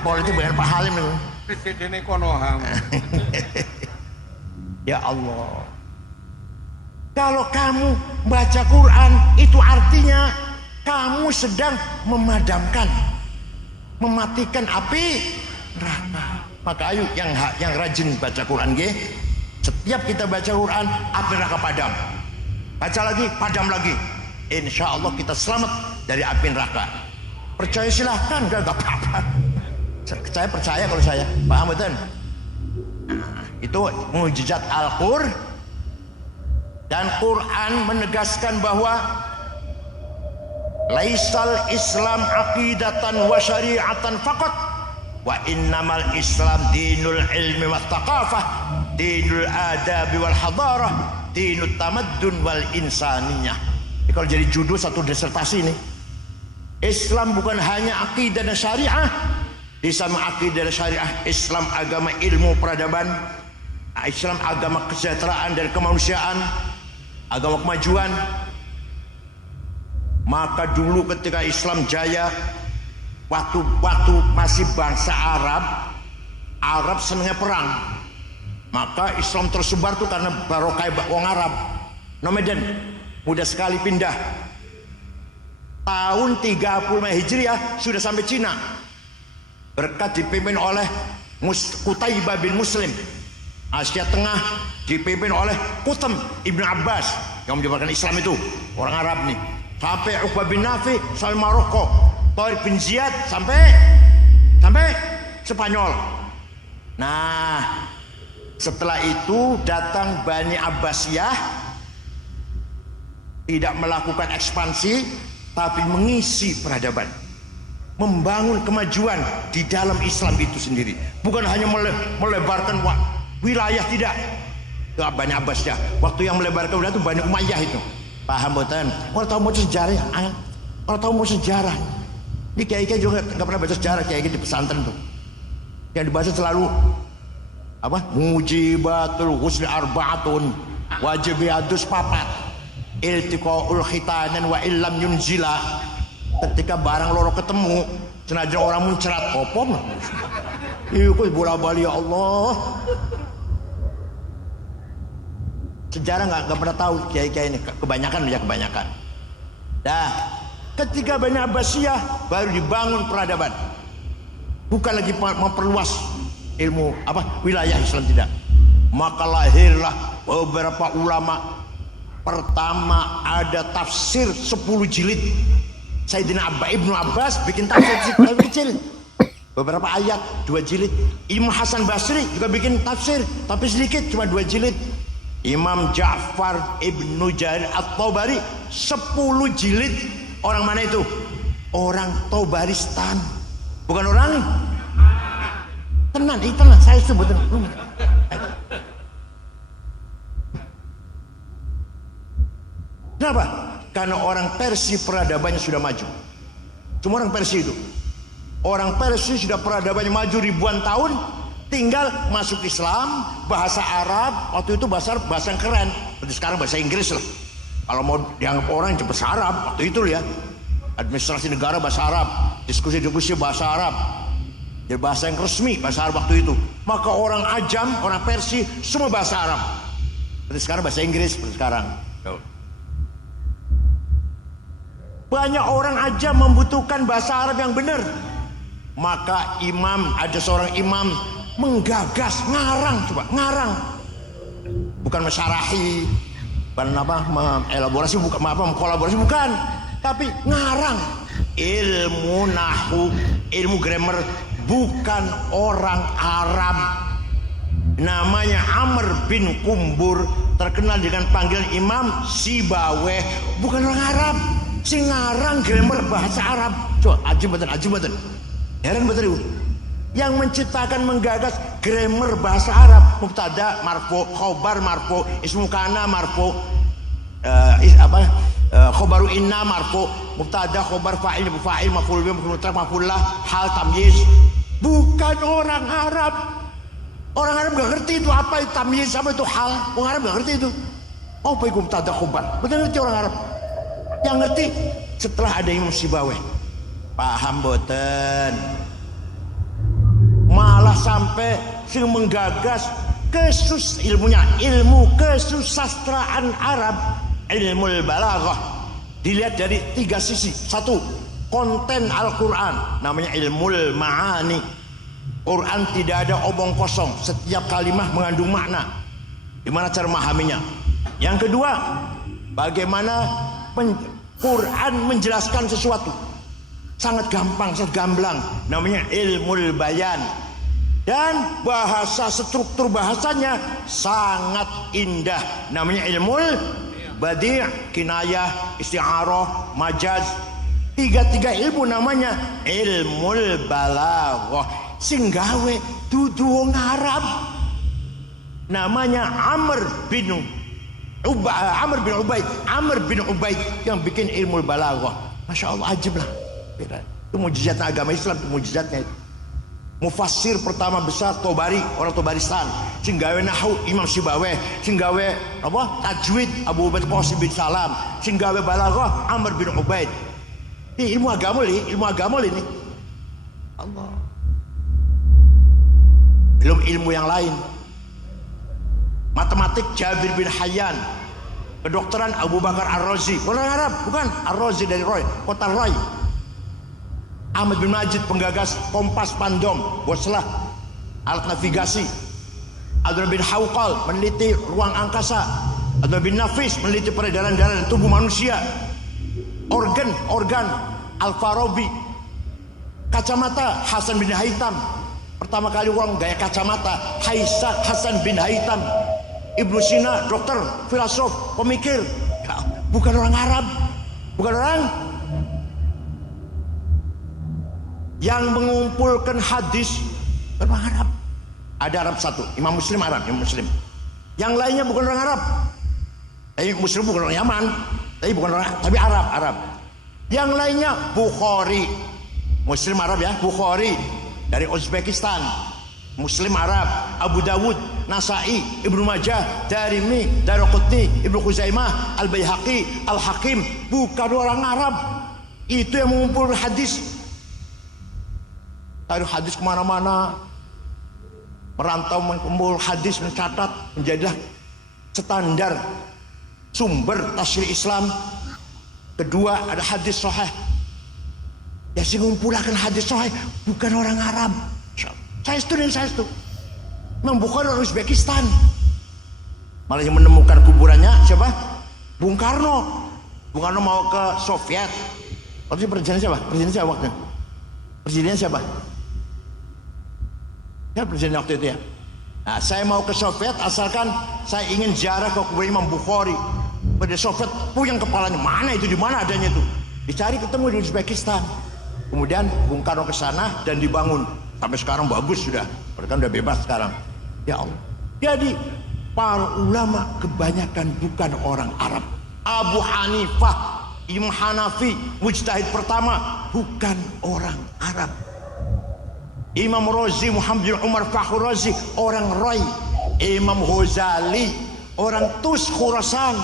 Politik bagian pahalim itu. Presiden Konoha. Ya Allah. Kalau kamu baca Quran, itu artinya kamu sedang memadamkan, mematikan api neraka. Maka ayo yang rajin baca Quran, ge. Setiap kita baca Quran, api neraka padam. Baca lagi, padam lagi. Insya Allah kita selamat dari api neraka. Percaya silahkan, gak apa-apa. Saya percaya kalau saya, paham betul? Itu mukjizat Al-Qur'an. Dan Quran menegaskan bahwa laisal Islam aqidatan wa syari'atan faqat wa innamal Islam dinul ilmi wat taqafah, dinul adabi wal hadarah, dinut tamaddun wal insaniyah. Ini kalau jadi judul satu disertasi ini, Islam bukan hanya akidah dan syariah. Di sama akidah dan syariah, Islam agama ilmu peradaban, Islam agama kesejahteraan dan kemanusiaan, agama kemajuan. Maka dulu ketika Islam jaya, waktu masih bangsa Arab senangnya perang. Maka Islam tersebar tuh karena barokah wong Arab. Nomaden mudah sekali pindah. Tahun 35 Hijriah sudah sampai Cina. Berkat dipimpin oleh Qutaibah bin Muslim. Asia Tengah dipimpin oleh Qutam Ibn Abbas yang menyebarkan Islam itu, orang Arab nih. Sampai Uqbah bin Nafi, sampai Maroko, Tariq bin Ziyad, sampai Spanyol. Nah, setelah itu datang Bani Abbasiyah, tidak melakukan ekspansi tapi mengisi peradaban, membangun kemajuan di dalam Islam itu sendiri, bukan hanya melebarkan wilayah, tidak. Bani Abbasiyah waktu yang melebarkan wilayah itu Bani Umayyah itu, paham betul? Kalau tahu mau sejarah, kalau tahu mau sejarah, ini kiai-kiai juga nggak pernah baca sejarah. Kiai-kiai di pesantren tuh yang dibaca selalu apa? Mujibatul husni arba'atun, wajibiyadus papat, iltiqaul khitanan wa illam yunzila. Ketika barang loro ketemu, senajan orang muncrat opom. Iku bola-bali, ya Allah. Sejarah nggak pernah tahu kiai-kiai ini, kebanyakan. Dah, ketika Bani Abbasiyah baru dibangun peradaban, bukan lagi memperluas ilmu wilayah Islam, tidak. Maka lahirlah beberapa ulama. Pertama ada tafsir 10 jilid. Sayyidina Ibnu Abbas bikin tafsir kecil, beberapa ayat 2 jilid. Imam Hasan Basri juga bikin tafsir tapi sedikit, cuma 2 jilid. Imam Ja'far Ibnu Jarir At-Tabari 10 jilid. Orang mana itu? Orang Tabaristan, bukan orang tenan, saya sebut tenan. Kenapa? Karena orang Persia peradabannya sudah maju. Cuma orang Persia itu, orang Persia sudah peradabannya maju ribuan tahun, tinggal masuk Islam, bahasa Arab. Waktu itu bahasa yang keren. Seperti sekarang bahasa Inggris lah. Kalau mau dianggap orang yang bahasa Arab, waktu itu ya, administrasi negara bahasa Arab, diskusi bahasa Arab, jadi bahasa yang resmi bahasa Arab waktu itu. Maka orang Ajam, orang Persia semua bahasa Arab. Seperti sekarang bahasa Inggris, seperti sekarang. Banyak orang aja membutuhkan bahasa Arab yang benar. Maka ada seorang imam menggagas, ngarang. Bukan mesyarahi, bukan mengelaborasi, bukan mengkolaborasi, bukan. Tapi ngarang. Ilmu nahu, ilmu grammar, bukan orang Arab. Namanya Amr bin Kumbur, terkenal dengan panggilan Imam Sibaweh, bukan orang Arab. Sing ngarang grammar bahasa Arab. Coba ajib betul. Heran betul. Yang menciptakan, menggagas grammar bahasa Arab, mubtada marfu, khobar marfu, ismu kana marfu, khobaru inna marfu, mubtada khobar fa'il maf'ul bih maf'ul lah, hal tamyiz. Bukan orang Arab. Orang Arab gak ngerti itu apa itu tamyiz, apa itu hal. Orang Arab gak ngerti itu. Apa itu mubtada khobar? Betul ngerti orang Arab. Yang ngerti setelah ada Imam Sibaweh. Paham boten? Malah malah sampai sing menggagas ilmu kesusastraan Arab, ilmu balaghah, dilihat dari 3 sisi. 1, konten Al-Quran, namanya ilmu ma'ani. Quran tidak ada omong kosong, setiap kalimah mengandung makna. Gimana cara memahaminya? Yang kedua, bagaimana Quran menjelaskan sesuatu, sangat gampang, sangat gamblang, namanya ilmu bayan. Dan bahasa, struktur bahasanya sangat indah, namanya ilmu badi', kinayah, isti'arah, majaz. 3 ilmu namanya ilmu balaghah. Sing gawe dudu wong Arab, namanya Amr bin Ubaid yang bikin ilmu balaghah. Masya Allah, ajib lah. Itu mujizat agama Islam, itu mujizatnya itu. Mufassir pertama besar Tobari, orang Tobaristan. Sing gawe nahwu Imam Sibaweh, sing gawe apa? Tajwid Abu Ubaid Qasim bin Salam, sing gawe balaghah Amr bin Ubaid. Ini ilmu agama ini. Allah. Belum ilmu yang lain. Matematik Jabir bin Hayyan, kedokteran Abu Bakar Ar-Razi, orang Arab, bukan Ar-Razi dari Roy, kota Roy. Ahmad bin Majid, penggagas kompas pandom, boslah alat navigasi. Abdul bin Hawqal meneliti ruang angkasa. Abdul bin Nafis meneliti peredaran darah dan tubuh manusia. Organ Al-Farabi. Kacamata Hasan bin Haytham, pertama kali orang gaya kacamata Hasan bin Haytham. Ibnu Sina, dokter, filosof, pemikir, bukan orang Arab, bukan orang yang mengumpulkan hadis, orang Arab. Ada Arab satu, Imam Muslim Arab, Imam Muslim. Yang lainnya bukan orang Arab. Muslim bukan orang Yaman, tapi Arab. Yang lainnya Bukhari, Muslim Arab ya, Bukhari dari Uzbekistan, Muslim Arab, Abu Dawud, Nasai, Ibnu Majah, Darimi, Daraqutni, Ibnu Khuzaimah, Al-Baihaqi, Al-Hakim, bukan orang Arab. Itu yang mengumpulkan hadis. Taruh hadis kemana-mana, merantau mengumpul hadis, mencatat, menjadilah standar sumber tafsir Islam. Kedua, ada hadis sahih. Ya, sing ngumpulkan hadis sahih bukan orang Arab. Saya itu. Memang bukan orang Uzbekistan. Malah yang menemukan kuburannya siapa? Bung Karno. Bung Karno mau ke Soviet. Waktu presiden siapa? Presiden siapa? Ya, presiden waktu itu ya. Nah, saya mau ke Soviet asalkan saya ingin ziarah ke kubur Imam Bukhari. Pada Soviet puyeng kepalanya, mana itu, di mana adanya itu? Dicari ketemu di Uzbekistan. Kemudian Bung Karno ke sana dan dibangun. Sampai sekarang bagus sudah. Mereka udah bebas sekarang. Ya Allah. Jadi para ulama kebanyakan bukan orang Arab. Abu Hanifah, Imam Hanafi, mujtahid pertama, bukan orang Arab. Imam Razi, Muhammad bin Umar Fakhr Razi, orang Roy. Imam Ghazali, orang Tus Khurasan.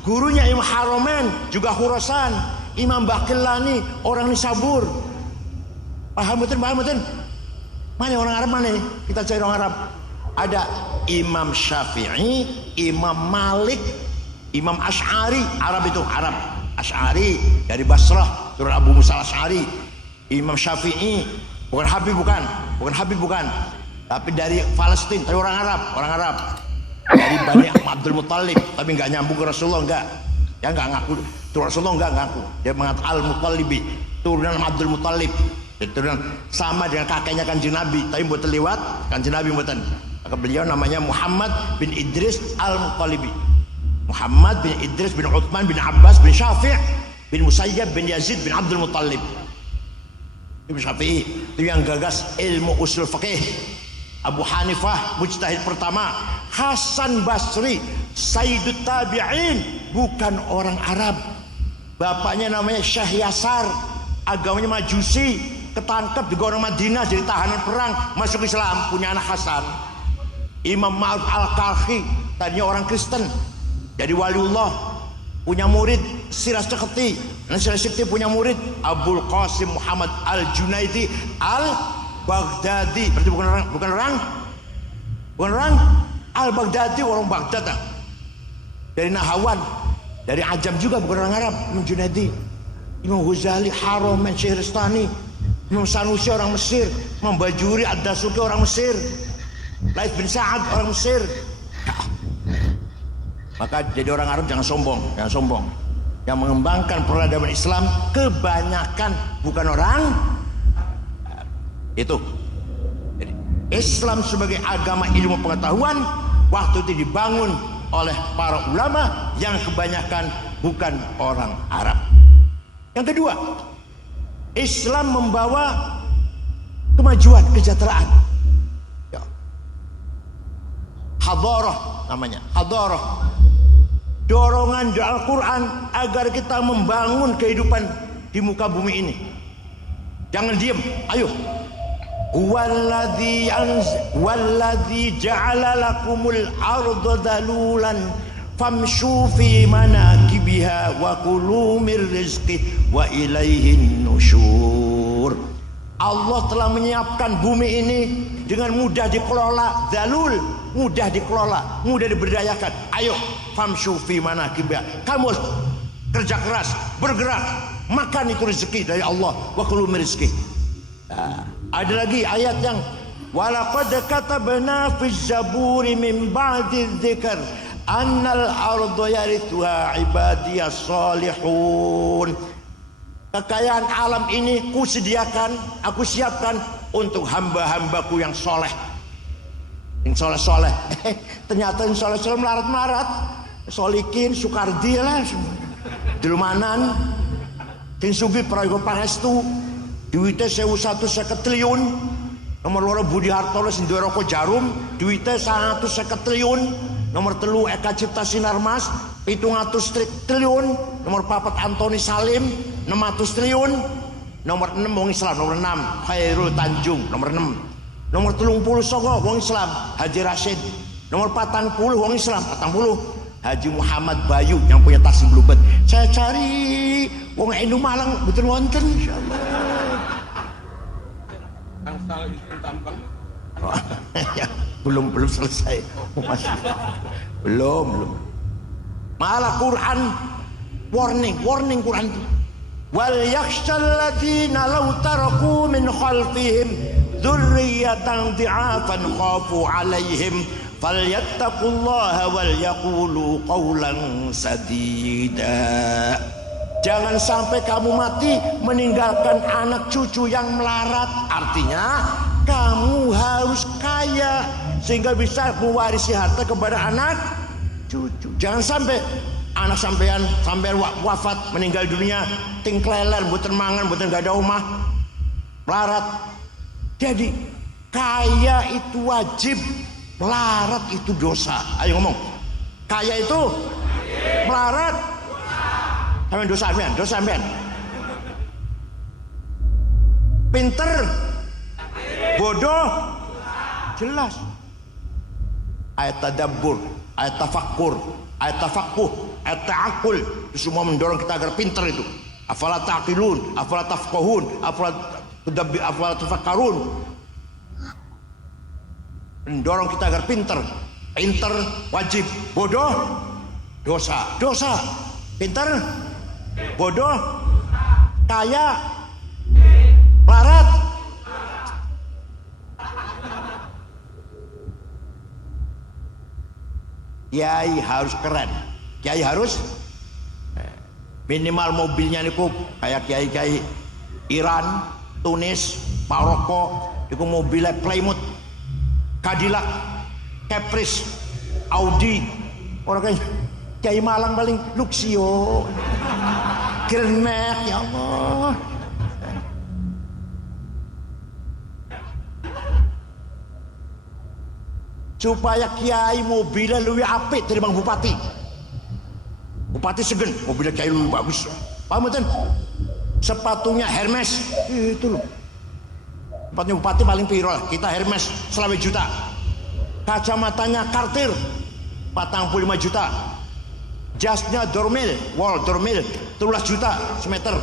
Gurunya Imam Haromen, juga Khurasan. Imam Baqillani, orang Nisabur. Paham betul? Mana orang Arab mana nih? Kita cari orang Arab. Ada Imam Syafi'i, Imam Malik, Imam Asy'ari. Arab itu Arab. Asy'ari dari Basrah, turun Abu Musa Asy'ari. Imam Syafi'i, bukan Habib bukan. Tapi dari Palestina, tapi orang Arab. Dari Bani Abdul Muttalib, tapi nggak nyambung ke Rasulullah, enggak. Ya nggak ngaku. Rasulullah enggak ngaku. Dia mengatakan Al-Muttalibi, turunan Abdul Muttalib. Turunan sama dengan kakeknya Kanjeng Nabi, tapi mboten liwat Kanjeng Nabi mboten. Maka beliau namanya Muhammad bin Idris Al-Muttalibi. Muhammad bin Idris bin Uthman bin Abbas bin Syafi' bin Musayyab bin Yazid bin Abdul Muttalib. Ibnu Syafi'i itu yang gagas ilmu usul fikih. Abu Hanifah mujtahid pertama. Hasan Basri Sayyidut Tabi'in, bukan orang Arab. Bapaknya namanya Syekh Yasar, agamanya Majusi, ketangkep di orang Madinah jadi tahanan perang, masuk Islam, punya anak Hasan. Imam Ma'ruf Al-Kalhi, tadinya orang Kristen, jadi waliullah, punya murid Siras Ceketi. Dan Siras Ceketi punya murid Abul Qasim Muhammad Al-Junaidi Al-Baghdadi, berarti bukan orang Al-Baghdadi, orang Baghdad. Dari Nahawan, dari Ajam juga, bukan orang Arab. Imam Junaidi, Imam Ghazali, Haromen, Syehristani, Imam Sanusi orang Mesir, Imam Bajuri Ad-Dasuki orang Mesir, Laith bin Sa'ad orang Mesir. Maka jadi orang Arab jangan sombong. Yang mengembangkan peradaban Islam kebanyakan bukan orang itu. Jadi, Islam sebagai agama ilmu pengetahuan waktu itu dibangun oleh para ulama yang kebanyakan bukan orang Arab. Yang kedua, Islam membawa kemajuan, kesejahteraan. Ya. Hadarah namanya, hadarah. Dorongan di Al-Quran agar kita membangun kehidupan di muka bumi ini. Jangan diem, ayo. Walladzi ja'ala lakumul arda dalulan famshu fi manakibiha wa kulu mir rizqi wa ilaihin nusyur. Allah telah menyiapkan bumi ini dengan mudah dikelola, dalul, mudah dikelola, mudah diberdayakan. Ayo, famshu fi manakibiha. Kamu kerja keras, bergerak, makan itu rezeki dari Allah. Wa kulu mir rizqi. Ada lagi ayat yang walaqad katabna fi zaburi min ba'di dzikr annal arda yarithuha ibadiyas salihun. Kekayaan alam ini aku siapkan untuk hamba-hambaku yang soleh. Yang soleh-soleh. Ternyata yang soleh-soleh melarat-melarat. Solikin, Sukardi lah. Delumanan. Sing sugih prayoga pangestu. Duitnya 150 triliun. Nomor loro Budi Hartono sing duwe rokok Jarum, duitnya 150 triliun. Nomor 3 Eka Cipta Sinarmas 700 triliun. Nomor 4 Antoni Salim 600 triliun. Nomor 6 wong Islam, nomor 6 Khairul Tanjung, nomor 6. Nomor 30 Songo wong Islam Haji Rashid. Nomor 40 wong Islam 40 Haji Muhammad Bayu yang punya taksi Bluebird. Saya cari wong Enu Malang betul wonten insyaallah. Tangsal itu tampang. Ya, belum selesai. Belum. Malah Quran warning Quran itu. Wal yakhshal ladzina law taraku min khalfihim dzurriyyatan dhi'afan khafu 'alaihim falyattaqullaha wal yaqulu qawlan sadida. Jangan sampai kamu mati meninggalkan anak cucu yang melarat. Artinya kamu harus kaya sehingga bisa mewarisi harta kepada anak cucu. Jangan sampai anak sampean wafat meninggal dunia tingkleler mboten mangan mboten gak ada omah melarat. Jadi kaya itu wajib, melarat itu dosa. Ayo ngomong. Kaya itu melarat sampean dosa sampean. Pinter bodoh jelas. Ayat tadabbur, ayat tafakkur, ayat tafakuh, ayat ta'akul itu semua mendorong kita agar pinter itu. Afala taqilun, afala tafqahun, afala tafakkarun. Mendorong kita agar pinter. Pinter wajib, bodoh dosa. Pinter bodoh, kaya, melarat. Kiai harus keren. Kiai harus minimal mobilnya niku kayak kiai-kiai Iran, Tunis, Maroko, niku mobilnya Plymouth, Cadillac, Caprice, Audi. Orang kayak Kiai Malang paling Luxio, Grand Max, ya Allah. Supaya kiai mobilnya lebih apik dari bang bupati. Bupati segen, mobilnya kiai lebih bagus. Paham betul? Sepatunya Hermes, itu loh. Sepatunya bupati paling piro lah. Kita Hermes 20 juta. Kacamatanya Cartier 45 juta. Jasnya Dormil, wall Dormil 13 juta semeter.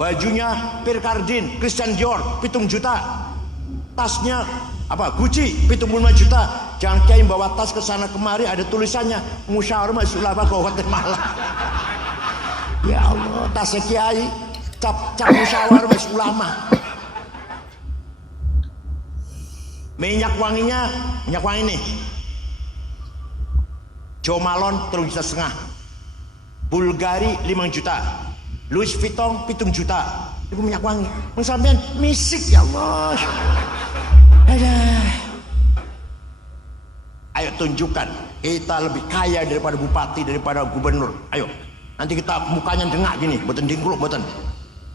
Bajunya Pierre Cardin, Christian Dior 7 juta. tasnya apa Gucci 75 juta. Jangan kiai bawa tas ke sana kemari ada tulisannya musyawarah majelis ulama Kabupaten Malang. Ya Allah, tasnya kiai cap musyawarah majelis ulama. Minyak wanginya, minyak wangi nih Jo Malone 3,5 juta, Bulgari 5 juta, Louis Vuitton 7 juta. Itu minyak wangi. Sampean misik ya Allah. Ada. Ayo tunjukkan kita lebih kaya daripada bupati, daripada gubernur. Ayo. Nanti kita mukanya dengak gini, boten dingkluk boten.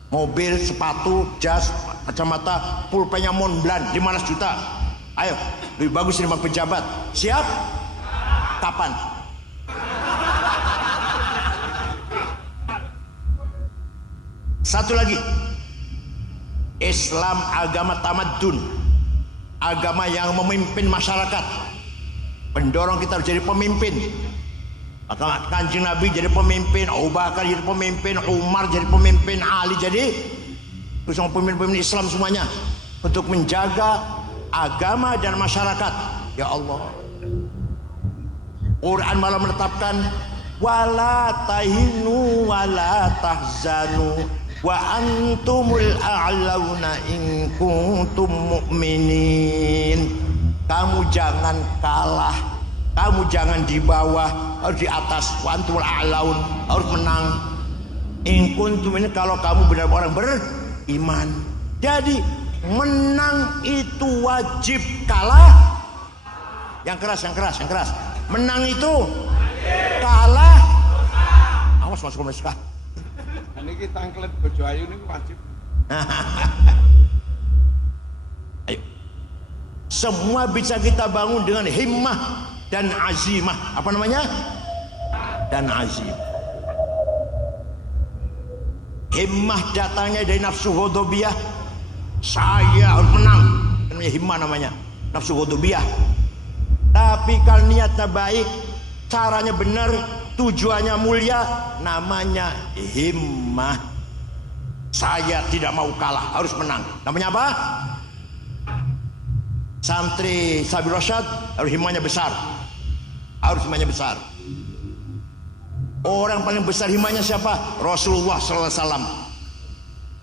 Mobil, sepatu, jas, kacamata, pulpennya Montblanc 15 juta. Ayo, lebih bagus dari pejabat. Siap? Kapan? Satu lagi. Islam agama tamadun. Agama yang memimpin masyarakat. Pendorong kita harus jadi pemimpin. Kanjeng Nabi jadi pemimpin, Abu Bakar jadi pemimpin, Umar jadi pemimpin, Ali jadi terus pemimpin Islam semuanya untuk menjaga agama dan masyarakat. Ya Allah, Quran malah menetapkan wala tahinu wala tahzanu wa antumul a'launa in kuntum mu'minin. Kamu jangan kalah, kamu jangan di bawah, harus di atas. Wa antumul a'laun, harus menang. In kuntum ini kalau kamu benar orang beriman. Jadi menang itu wajib, kalah yang keras, yang keras, yang keras. Menang itu kalah. Awas masuk ke Ini kita angklet bojo ayu ini wajib. Ayo. Semua bisa kita bangun dengan himmah dan azimah. Apa namanya? Dan azim. Himmah datangnya dari nafsu ghadabiyah. Saya harus menang. Namanya himmah namanya. Nafsu ghadabiyah. Tapi kalau niatnya baik, caranya benar, tujuannya mulia, namanya himmah. Saya tidak mau kalah, harus menang. Namanya apa? Santri Sabil Rasyad harus himmahnya besar. Harus himmahnya besar. Orang paling besar himmahnya siapa? Rasulullah SAW.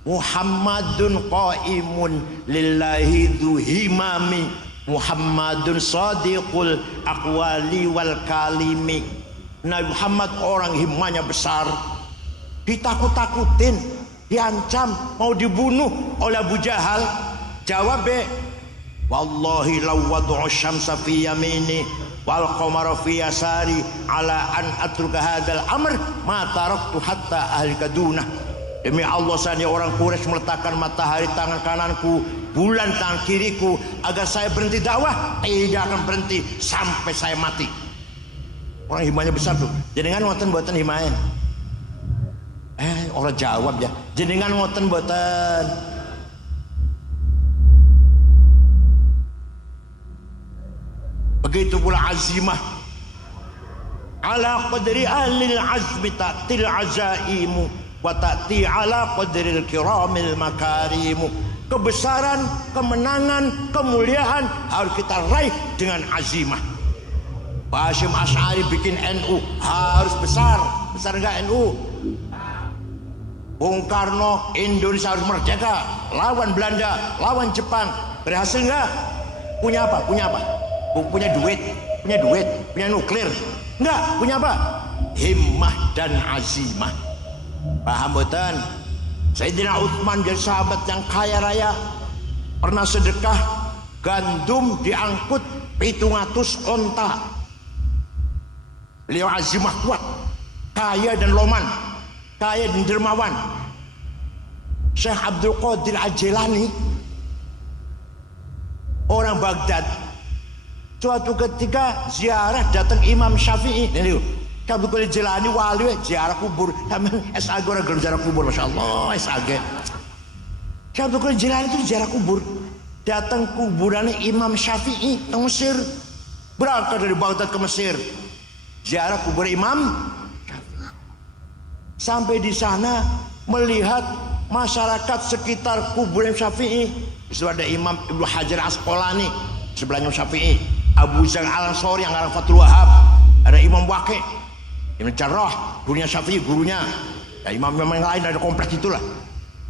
Muhammadun qaimun lillahi dhu himami, Muhammadun sadiqul aqwali wal kalimi. Nabi Muhammad orang himmahnya besar, ditakut-takutin, diancam, mau dibunuh oleh Abu Jahal. Jawab wallahi law wad'u syamsa fi yamini wal qamara fi yasari ala an atruka hadzal amr ma taraktu hatta ahlika dunah. Demi Allah, saya orang Quraisy meletakkan matahari tangan kananku, bulan tangan kiriku, agar saya berhenti dakwah, tidak akan berhenti sampai saya mati. Orang himmahnya besar tuh. Jenengan ngoten mboten himmahnya? Orang jawab ya. Jenengan ngoten mboten? Begitu pula azimah. Ala qadri ahlil azmi ta'til azaimu wa ta'ti ala qadril kiramil makarimu. Kebesaran, kemenangan, kemuliaan harus kita raih dengan azimah. Pak Hasyim Asy'ari bikin NU harus besar. Besar enggak NU? Bung Karno, Indonesia harus merdeka, lawan Belanda, lawan Jepang. Berhasil enggak? Punya apa? Punya apa? Punya duit, punya nuklir. Enggak, punya apa? Himmah dan azimah. Paham betul? Sayyidina Utsman jadi sahabat yang kaya raya, pernah sedekah gandum diangkut 700 onta. Beliau azimah kuat, kaya dan loman, kaya dan dermawan. Syekh Abdul Qadir Al-Jilani, orang Baghdad, suatu ketika ziarah datang Imam Syafi'i. Ini Syekh Abdul Qadir Al-Jilani wali ziarah kubur. Taman SAG orang gelem ziarah kubur, Masya Allah SAG. Syekh Abdul Qadir Al-Jilani itu ziarah kubur. Datang kuburannya Imam Syafi'i ke Mesir. Berangkat dari Baghdad ke Mesir, ziarah kubur Imam Syafi'i. Sampai di sana melihat masyarakat sekitar kuburan Syafi'i Itu ada Imam Ibnu Hajar Asqalani sebelahnya Syafi'i, Abu Zar Al-Ansori yang ngarang Fathul Wahab, ada Imam Waqi' Ibnu Jarrah gurunya Syafi'i, gurunya ya, imam-imam yang lain ada kompleks itulah.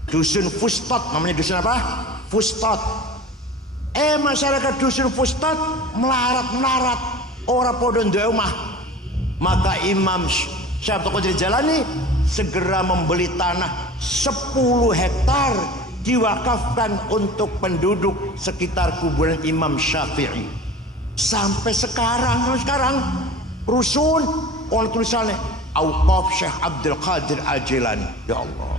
Dusun Fustat, namanya dusun apa? Fustat. Masyarakat dusun Fustat melarat orang podo ndek omah. Maka Imam Syekh Abdul Qadir Jalani segera membeli tanah 10 hektar diwakafkan untuk penduduk sekitar kuburan Imam Syafi'i. Sampai sekarang rusun orang tulisannya Auqaf Syekh Abdul Qadir Al-Jilani. Ya Allah,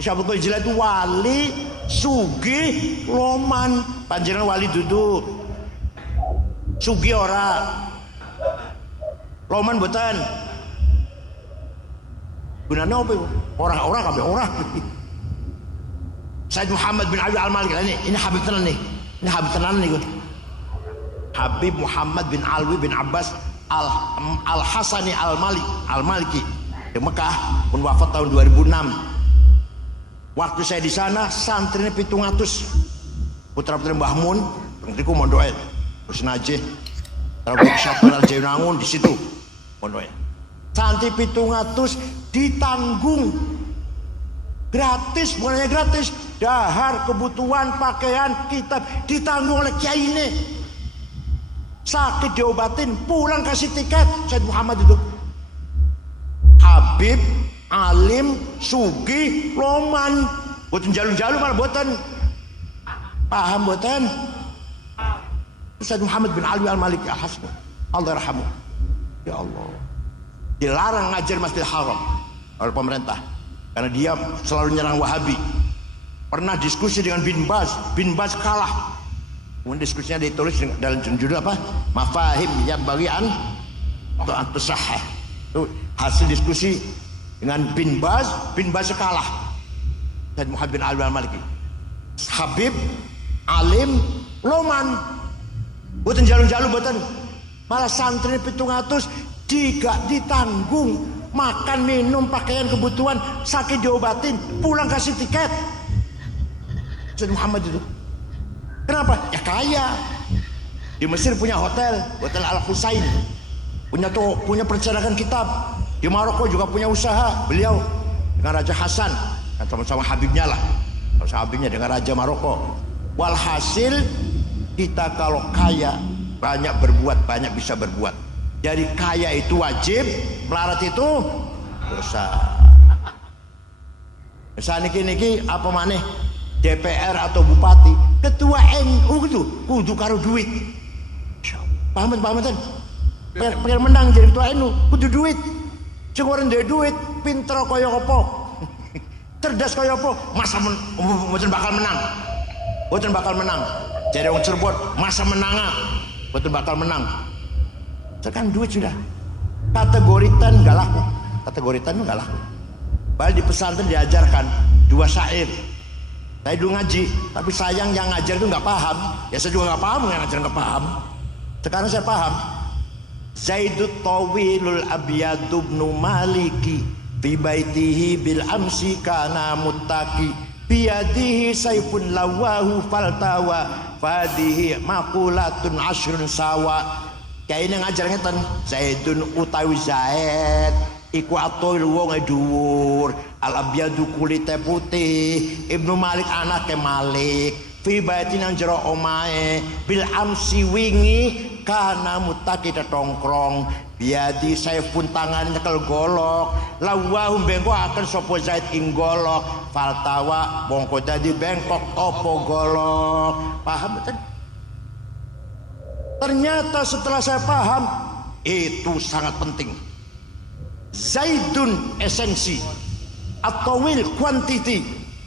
Syekh Abdul Qadir Jilani itu wali sugih loman. Panjenengan wali duduk sugih ora loman boten gunanya apa orang-orang kabeh orang. Said Muhammad bin Ali Al-Maliki ini Habib tenan nih, ini Habib tenan nih. Habib Muhammad bin Alwi bin Abbas Al-Hasani Al-Maliki di Mekah pun wafat tahun 2006. Waktu saya di sana santrinya 700 putra-putri Mbah Mun, ngertiku mondoke terus najih terus Syafal Al-Jainangun di situ mondoke. Santri 700 ditanggung gratis, bukannya gratis, dahar, kebutuhan, pakaian, kitab ditanggung oleh kiai ini. Sakit diobatin, pulang kasih tiket. Said Muhammad itu Habib, alim, sugi, loman, boten jalu-jalu malah boten. Paham boten? Said Muhammad bin Alwi Al-Maliki Al-Hasni, Allah yarhamu. Ya Allah, dilarang ngajar Masjidil Haram oleh pemerintah karena dia selalu nyerang Wahabi. Pernah diskusi dengan Bin Baz kalah. Kemudian diskusinya ditulis dalam judul apa? Mafahim yang bagian atau antusahah. Itu hasil diskusi dengan Bin Baz kalah. Said Muhammad bin Alwi Al-Maliki. Habib, alim, loman. Boten jalu-jalu boten. Malah santri 700 tidak ditanggung. Makan, minum, pakaian, kebutuhan, sakit diobatin, pulang kasih tiket. Said Muhammad itu. Kenapa? Ya kaya. Di Mesir punya hotel Al-Husain. Punya percetakan kitab. Di Maroko juga punya usaha. Beliau dengan Raja Hasan, kan sama-sama Habibnya lah. Sama-sama Habibnya dengan Raja Maroko. Walhasil kita kalau kaya banyak berbuat, banyak bisa berbuat. Jadi kaya itu wajib, melarat itu dosa. Misalnya niki apa maneh DPR atau bupati, ketua NU gitu, kudu karo duit. Paham kan? Pengen menang jadi ketua NU, kudu duit. Sing ora ndek duit, pinter kaya apa? Cerdas kaya apa? Masa mboten bakal menang. Mboten bakal menang. Jadi wong Cirebon, masa menang mboten bakal menang. Tekan duit sudah. Kategoritan enggak laku. Kategoritan enggak laku. Padahal di pesantren diajarkan 2 syair. Saya dulu ngaji, tapi sayang yang ngajar itu nggak paham. Ya saya juga nggak paham, yang ngajar nggak paham. Sekarang saya paham. Zaidut tawilul abiyadu ibnu maliki fi baitihi bil amsi kana muttaqi biyadihi saifun lawahu faltawa fadihi maqulatun ashrun sawa. Kayak ini ngajar ngeten, Zaidun utawi Zaid iku atul wong dhuwur, al-abyadu kulite putih, Ibnu Malik anake Malik, fi baitin nang jero omahe, bil amsi wingi kana mutaki tetongkrong, biadi saifun tangan nyekel golok, lawahu bengkok akan sapa Zaid ing golok, faltawa bongko dadi bengkok opo golok. Paham betul? Ternyata setelah saya paham, itu sangat penting. Zaidun esensi, at-tawil quantity,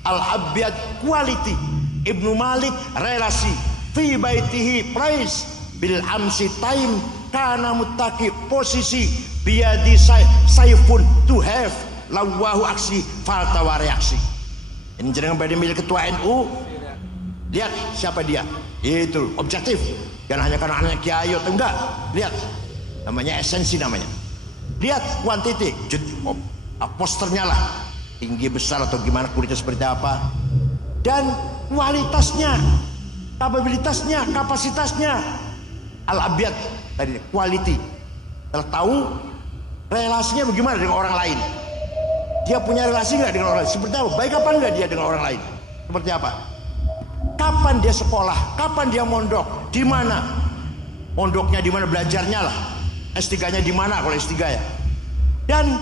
al-abyad quality, Ibnu Malik relasi, fi baitihi price, bil amsi time, kana muttaqi posisi, biadi saifun to have, lawahu aksi, faltawa reaksi. Ini jenengan pada milik ketua NU. Lihat siapa dia. Itu objektif. Jangan hanya karena anaknya kiai atau enggak. Lihat. Namanya esensi namanya. Lihat kuantiti, posternya lah, tinggi besar atau gimana, kulitnya seperti apa. dan kualitasnya, kapabilitasnya, kapasitasnya. Al-abiyat tadi quality. Telah tahu relasinya bagaimana dengan orang lain. Dia punya relasi nggak dengan orang lain? Seperti apa? Baik apa enggak dia dengan orang lain? Seperti apa? Kapan dia sekolah? Kapan dia mondok? Di mana? Mondoknya di mana? Belajarnya lah. S3-nya di mana kalau S3 ya? Dan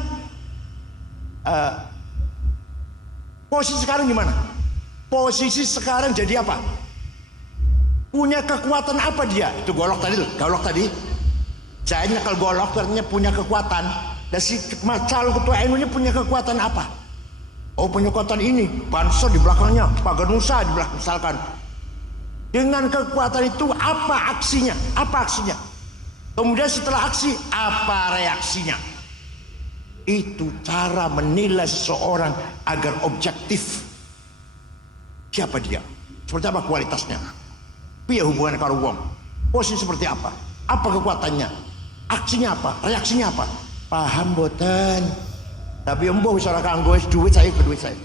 posisi sekarang gimana? Posisi sekarang jadi apa? Punya kekuatan apa dia? Itu golok tadi loh, golok tadi. Jahitnya kalau golok artinya punya kekuatan. Dan si calon ketua NU nya punya kekuatan apa? Oh, punya kekuatan ini, banser di belakangnya, pagar Nusa di belakang misalkan. Dengan kekuatan itu apa aksinya? Apa aksinya? Kemudian setelah aksi, apa reaksinya? Itu cara menilai seseorang agar objektif. Siapa dia? Seperti apa kualitasnya? Piye hubungan karo wong? Posisi seperti apa? Apa kekuatannya? Aksinya apa? Reaksinya apa? Paham boten? Tapi embuh wis ora kanggo wis duit saya ke duit saya.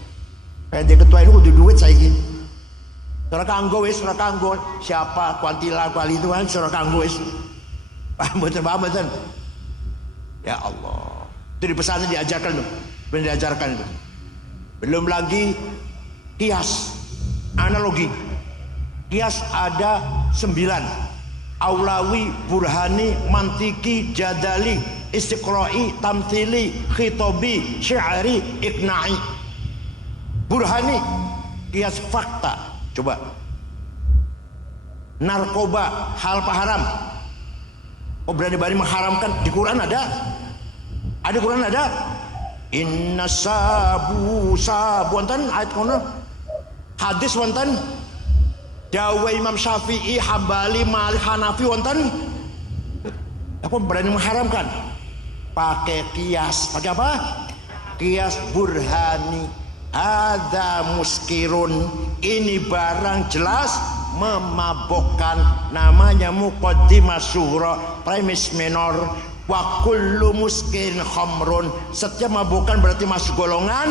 Kayak dia ketua ini kudu duit saya iki. Ora kanggo wis ora kanggo siapa kuantila kuali itu kan ora kanggo wis. Paham boten? Paham boten? Ya Allah. Itu di pesantren diajarkan tuh. Benar diajarkan itu. Belum lagi kias, analogi. Kias ada 9. Aulawi, burhani, mantiki, jadali, istiqra'i, tamthili, khitobi, syi'ari, iqna'i. Burhani, kias fakta. Coba. Narkoba, hal haram. Oh, berani-berani mengharamkan. Di Quran ada? Ada Quran ada? Inna sabu wonten ayat kono. Hadis wonten. Dawa Imam Syafi'i, Hambali, Malik, Hanafi wonten. Aku berani mengharamkan. Pakai kias. Pakai apa? Kias burhani. Ada muskirun. Ini barang jelas memabokkan. Namanya muqaddimah sughra, premis minor. Wa kullu muskirin khamrun. Setiap mabukkan berarti masuk golongan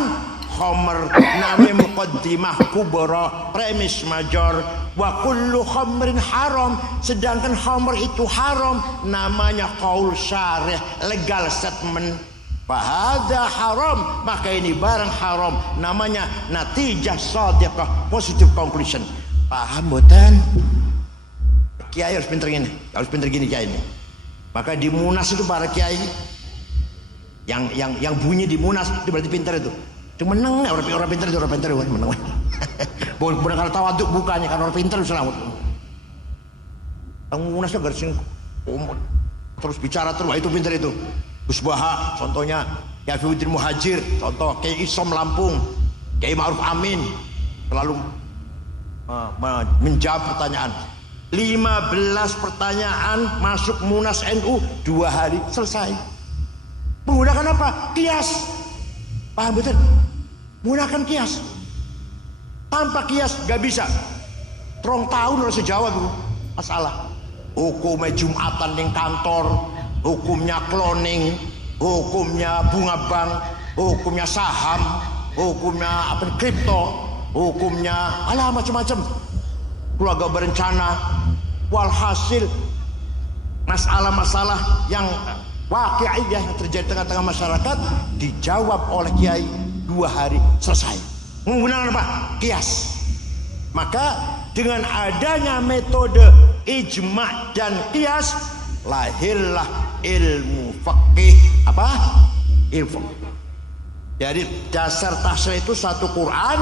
khamr. Namanya muqaddimah kubra, premis major. Wa kullu khamrin haram. Sedangkan khamr itu haram. Namanya qaul syarih, legal statement. Fahada haram. Maka ini barang haram. Namanya natijah shadiqah, positive conclusion. Paham boten? Kiai harus pinter gini. Harus pinter gini kiai ini. Maka di Munas itu para kiai yang bunyi di Munas itu berarti pintar itu. Cuma menang orang pintar itu orang pintar itu menang. Bukan kalau tawaduk bukannya kan orang pintar selamat. Yang Munas itu garis terus bicara terus itu pintar itu. Gus Baha contohnya, Kiai Fiuddin Muhajir contoh, Kiai Isom Lampung, Kiai Ma'ruf Amin selalu menjawab pertanyaan. 15 pertanyaan masuk Munas NU 2 hari selesai. Menggunakan apa? Kias. Paham betul? Menggunakan kias. Tanpa kias gak bisa. 3 tahun harus jawab itu masalah. Hukumnya Jumatan di kantor, hukumnya cloning, hukumnya bunga bank, hukumnya saham, hukumnya apa kripto, hukumnya alah macam-macam. Keluarga berencana. Walhasil masalah-masalah yang waqi'iyah yang terjadi tengah-tengah masyarakat dijawab oleh kiai 2 hari selesai. Menggunakan apa? Kias. Maka dengan adanya metode ijma' dan kias lahirlah ilmu fikih. Apa? Ilmu. Jadi dasar tafsir itu 1 Quran,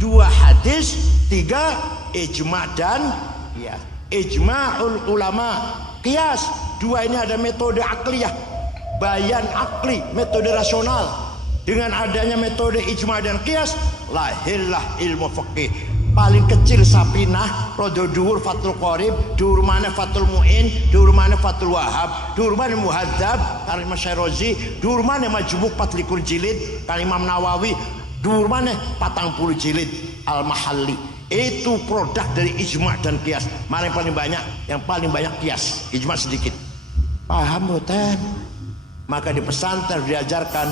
2 hadis, 3 ijma' dan kias. Ijma'ul ulama, kias. 2 ini ada metode akliyah, bayan akli, metode rasional. Dengan adanya metode ijma' dan kias lahirlah ilmu fikih. Paling kecil Sapinah, rodo dhuwur Fathul Qorib, dhuwur mana Fathul Mu'in, dhuwur mana Fathul Wahab, dhuwur mana Muhadzab karya Imam Syairozi, dhuwur mana Majmu' 24 jilid karya Imam Nawawi, dhuwur mana 40 jilid Al-Mahalli. Itu produk dari ijma' dan kias. Mana yang paling banyak? Yang paling banyak kias, ijma' sedikit. Paham boten? Maka di pesantren diajarkan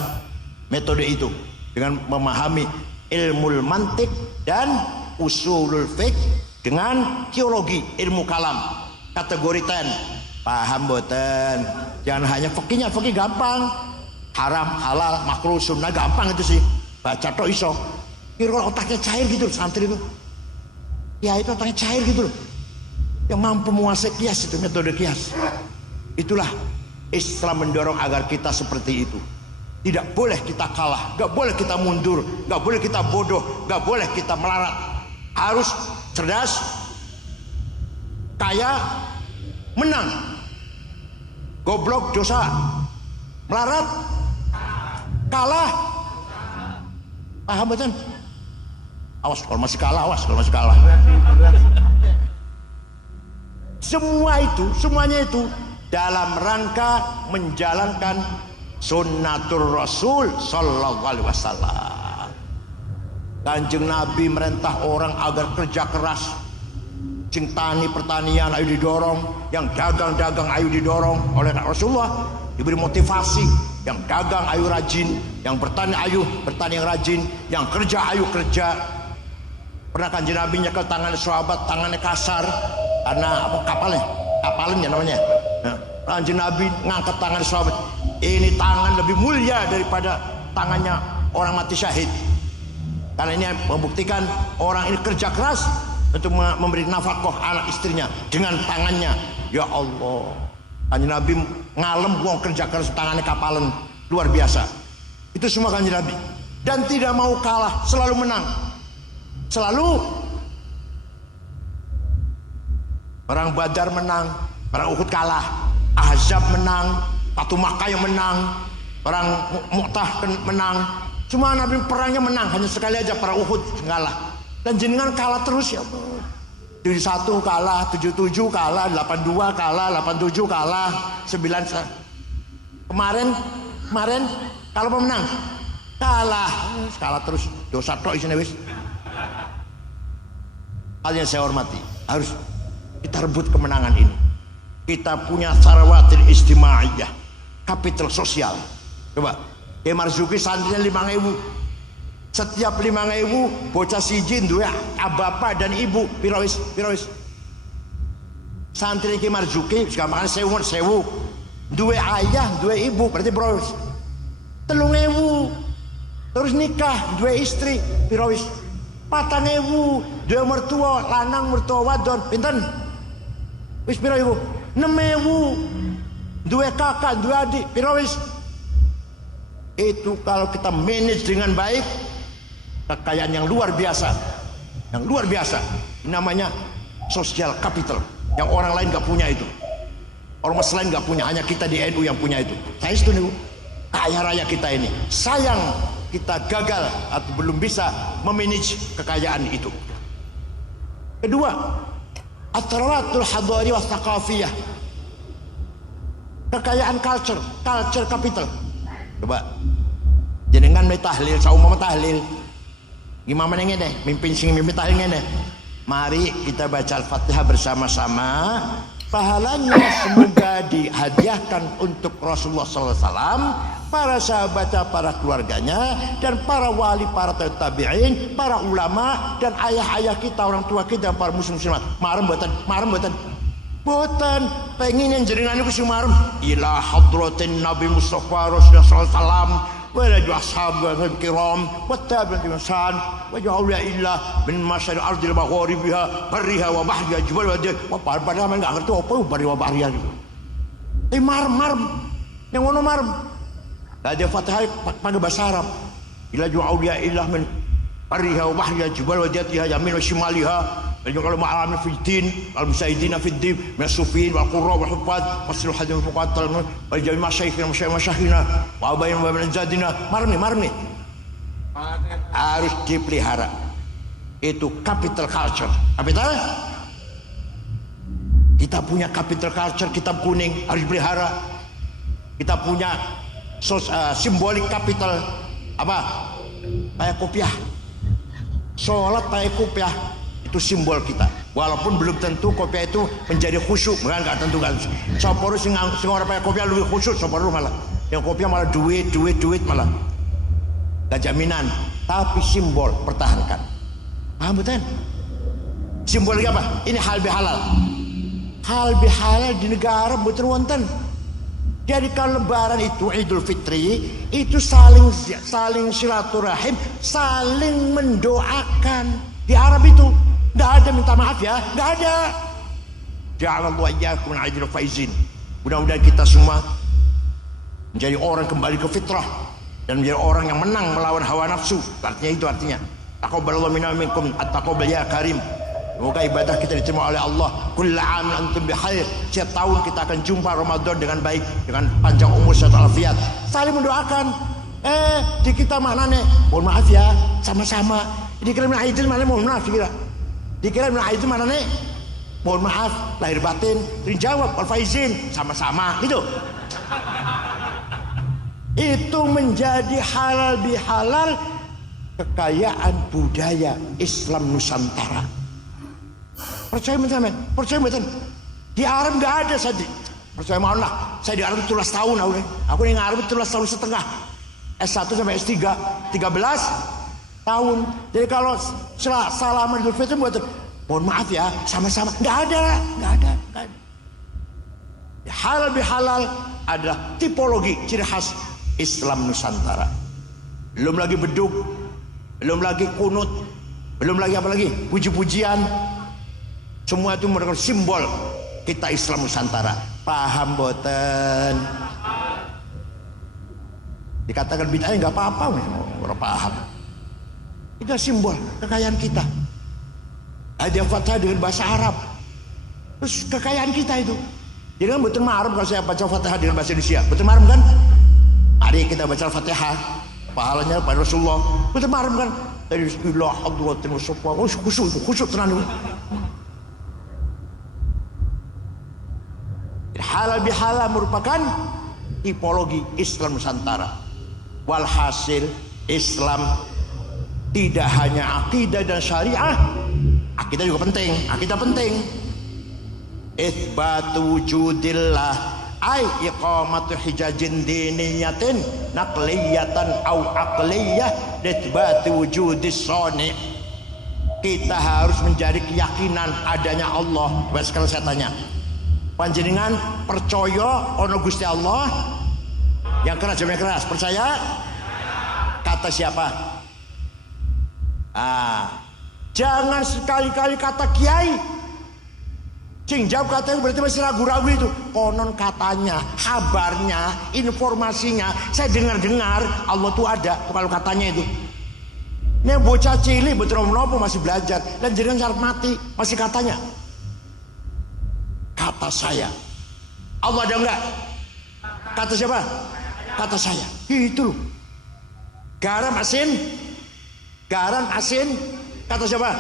metode itu dengan memahami ilmu mantik dan usulul fiqh dengan teologi ilmu kalam. Kategori 10. Paham boten? Jangan hanya fikihnya, fikih gampang. Haram, halal, makruh, sunnah gampang itu sih. Baca tok iso. Kira otaknya cair gitu santri itu. Ya itu otaknya cair gitu loh. Yang mampu menguasai kias itu, metode kias. Itulah Islam mendorong agar kita seperti itu. Tidak boleh kita kalah, gak boleh kita mundur, gak boleh kita bodoh, gak boleh kita melarat. Harus cerdas, kaya, menang. Goblok dosa, melarat, kalah. Paham betul? Awas kalau masih kalah, awas kalau masih kalah. Semuanya itu dalam rangka menjalankan sunnatur Rasul sallallahu alaihi wasallam. Kanjeng Nabi merintah orang agar kerja keras. Sing tani pertanian ayo didorong, yang dagang ayo didorong. Oleh Rasulullah diberi motivasi, yang dagang ayo rajin, yang bertani ayo bertani yang rajin, yang kerja ayo kerja. Pernah Kanjeng Nabi nyekel tangan sahabat, tangannya kasar karena apa kapalnya namanya. Nah, Kanjeng Nabi ngangkat tangan sahabat, ini tangan lebih mulia daripada tangannya orang mati syahid. Karena ini membuktikan orang ini kerja keras untuk memberi nafkah anak istrinya dengan tangannya. Ya Allah, Kanjeng Nabi ngalem wong kerja keras tangannya kapalan luar biasa. Itu semua Kanjeng Nabi, dan tidak mau kalah, selalu menang. Selalu. Perang Badar menang, perang Uhud kalah, Ahzab menang, Fatu Makkah yang menang, perang Mu'tah menang. Cuma Nabi perangnya menang, hanya sekali aja perang Uhud kalah. Dan jenengan kalah terus ya Allah. 71 kalah, 77 kalah, 82 kalah, 87 kalah, 9 kemarin kalau pemenang kalah terus. Dosa tok isine wis. Hal yang saya hormati, harus kita rebut kemenangan ini. Kita punya sarawatil istimaiyah, kapital sosial. Coba Kiai Marzuki santrinya 5.000. Setiap 5.000 bocah siji duwe bapak dan ibu pirawis. Santri Kiai Marzuki gampangane sewu. Duwe ayah, duwe ibu, berarti pirawis. 3.000. Terus nikah, duwe istri, pirawis. 4.000, duwe mertua lanang, mertua wadon, pinten? Wis pira ibu? 6.000. Duwe kakak, duwe adik, pira wis? Itu kalau kita manage dengan baik, kekayaan yang luar biasa. Yang luar biasa. Ini namanya social capital. Yang orang lain gak punya itu. Orang lain gak punya, hanya kita di NU yang punya itu. Saya setuju. Kaya raya kita ini. Sayang kita gagal atau belum bisa memanage kekayaan itu. Kedua, at-tarawatul hadari wa thaqafiyah. Kekayaan culture capital. Coba jenengan tahlil, saumama tahlil. Gimana ngene, mimpin tahlil ngene. Mari kita baca Al-Fatihah bersama-sama. Pahalanya semoga dihadiahkan untuk Rasulullah SAW, para sahabatnya, para keluarganya, dan para wali, para tabi'in, para ulama, dan ayah-ayah kita, orang tua kita, para muslimat. Marem boten pengen yang jenengan niku sing marem ila hadratin Nabi Mustafa Rasulullah sallallahu alaihi wasallam wa ila ashabil kiram wa tabi'in ihsan wa ja'ala illa min masyari ardil magharibiha barriha wa bahriha jibal wa padahal enggak ngerti apa bari wa bahriha itu. Marem yang ngono marem. Ada Fatihah pakai bahasa Arab. Ila ja'ala illa min barriha wa bahriha jibal wa jatiha yamin wa shimaliha. Kalau ma'alamin fiddin, al-musaidina fiddin, minasufin, wal-qurra, wal-hufad, masyil hadin, wal-fuqat, wal-jami masyayikhina, wa'abayin, wa'abayin, zadina, marmi. Harus dipelihara. Itu capital culture. Capital? Kita punya capital culture, kitab kuning, harus dipelihara. Kita punya simbolik capital, apa? Kayak kopiah. Sholat kayak kopiah. Itu simbol kita, walaupun belum tentu kopiah itu menjadi khusyuk, bukan nggak tentu kan. Soporo sing orang pakai kopiah lebih khusyuk, soporo malah yang kopiah malah duit malah nggak jaminan, tapi simbol pertahankan. Paham betul? Simbolik apa? Ini hal bihalal. Hal bihalal di negara betul wonten. Jadi kalau lebaran itu Idul Fitri itu saling silaturahim, saling mendoakan. Di Arab itu nggak ada minta maaf ya, nggak ada. Ja'alallahu iyyakum min ajril faizin. Mudah-mudahan kita semua menjadi orang kembali ke fitrah dan menjadi orang yang menang melawan hawa nafsu. Artinya itu artinya. Taqabbalallahu minna wa minkum at-taqabbal ya karim. Semoga ibadah kita diterima oleh Allah. Kullu 'aam antum bikhair. Setiap tahun kita akan jumpa Ramadan dengan baik, dengan panjang umur serta afiat. Saling mendoakan. Di kita mana nih? Mohon maaf ya, sama-sama. Dikira min aidil mana mohon maaf dikira. Dikira min aidil mana nih? Mohon maaf lahir batin. Dijawab wal faizin, sama-sama gitu. Itu menjadi halal bihalal kekayaan budaya Islam Nusantara. Percaya betul, percaya betul. Di Arab nggak ada saja. Percaya mohon lah. Saya di Arab 13 tahun aku di Arab 13 tahun setengah. S1 sampai S3 13 tahun. Jadi kalau salaman Idul Fitri buat mohon maaf ya, sama-sama. Nggak ada. Halal bihalal adalah tipologi ciri khas Islam Nusantara. Belum lagi beduk, belum lagi kunut, belum lagi apa lagi puji-pujian. Semua itu merupakan simbol kita Islam Nusantara. Paham boten? Dikatakan bid'ah nggak apa-apa, orang paham. Itu simbol kekayaan kita. Ada Fatihah dengan bahasa Arab. Terus kekayaan kita itu. Jadi kan betul ma'aruf kalau saya baca Fatihah dengan bahasa Indonesia. Betul ma'aruf kan? Mari kita baca Fatihah. Pahalanya pada Rasulullah. Betul ma'aruf kan? Dari Bismillahirrahmanirrahim. Khusyuk tenang. Halal bihalal merupakan tipologi Islam Nusantara. Walhasil Islam tidak hanya akidah dan syariah, akidah juga penting. Akidah penting. Itsbatu wujudillah ay iqamatu hijajin diniyatin naqliyatan au aqliyah itsbatu wujudis sani. Kita harus menjadi keyakinan adanya Allah. Sekarang saya tanya, panjenengan percaya ono Gusti Allah? Yang keras jawabnya keras. Percaya? Kata siapa? Jangan sekali-kali kata kiai. Cing jawab katanya berarti masih ragu-ragu itu. Konon katanya, kabarnya, informasinya, saya dengar-dengar Allah tuh ada. Kalau katanya itu. Ini bocah cilik betul menopo masih belajar dan jangan syarat mati masih katanya. Kata saya. Allah ada enggak? Kata siapa? Kata saya. Itu loh. Garam asin. Kata siapa?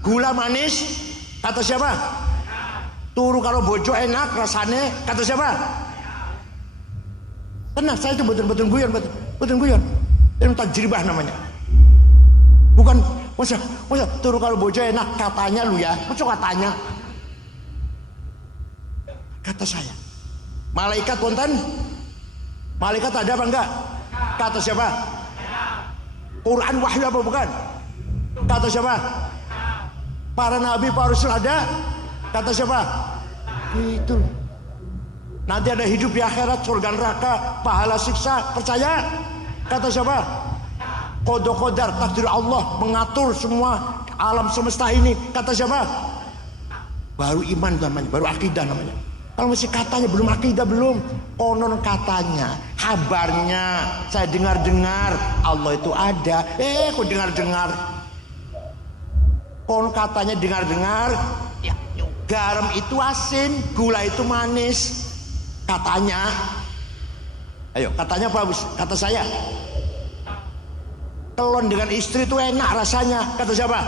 Gula manis. Kata siapa? Turu kalau bojo enak rasanya. Kata siapa? Tenang, saya itu betul-betul guyon. Itu tajribah namanya. Bukan masa turu kalau bojo enak katanya lu ya. Masa katanya? Kata saya. Malaikat wonten? Malaikat ada apa enggak? Kata siapa? Quran wahyu apa bukan? Kata siapa? Para nabi, para rasul ada? Kata siapa? Itu. Nanti ada hidup di akhirat, surga neraka, pahala siksa, percaya? Kata siapa? Qada qadar, takdir Allah mengatur semua alam semesta ini. Kata siapa? Baru iman namanya, baru akidah namanya. Kalau masih katanya belum akidah belum. Konon katanya, kabarnya, saya dengar-dengar Allah itu ada. Kok dengar-dengar? Konon katanya dengar-dengar, ya, garam itu asin, gula itu manis. Katanya. Ayo, katanya apa, Bus? Kata saya. Telon dengan istri itu enak rasanya. Kata siapa?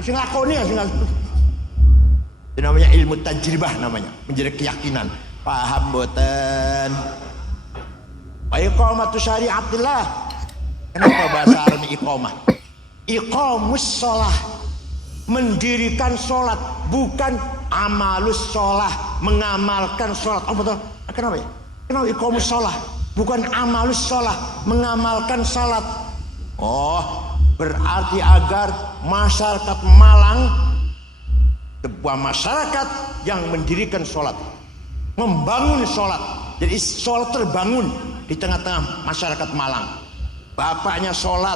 Mesti ngakoni ya, itu namanya ilmu tajribah namanya, menjadi keyakinan. Paham boten? Iqamatu syariatillah. Kenapa bahasa Arab iqamah? Iqamus sholah, mendirikan sholat, bukan amalus sholah, mengamalkan sholat. Oh betul. Kenapa ya? Kenapa iqamus sholah, bukan amalus sholah, mengamalkan sholat? Oh, berarti agar masyarakat Malang sebuah masyarakat yang mendirikan sholat, membangun sholat. Jadi sholat terbangun di tengah-tengah masyarakat Malang. Bapaknya sholat,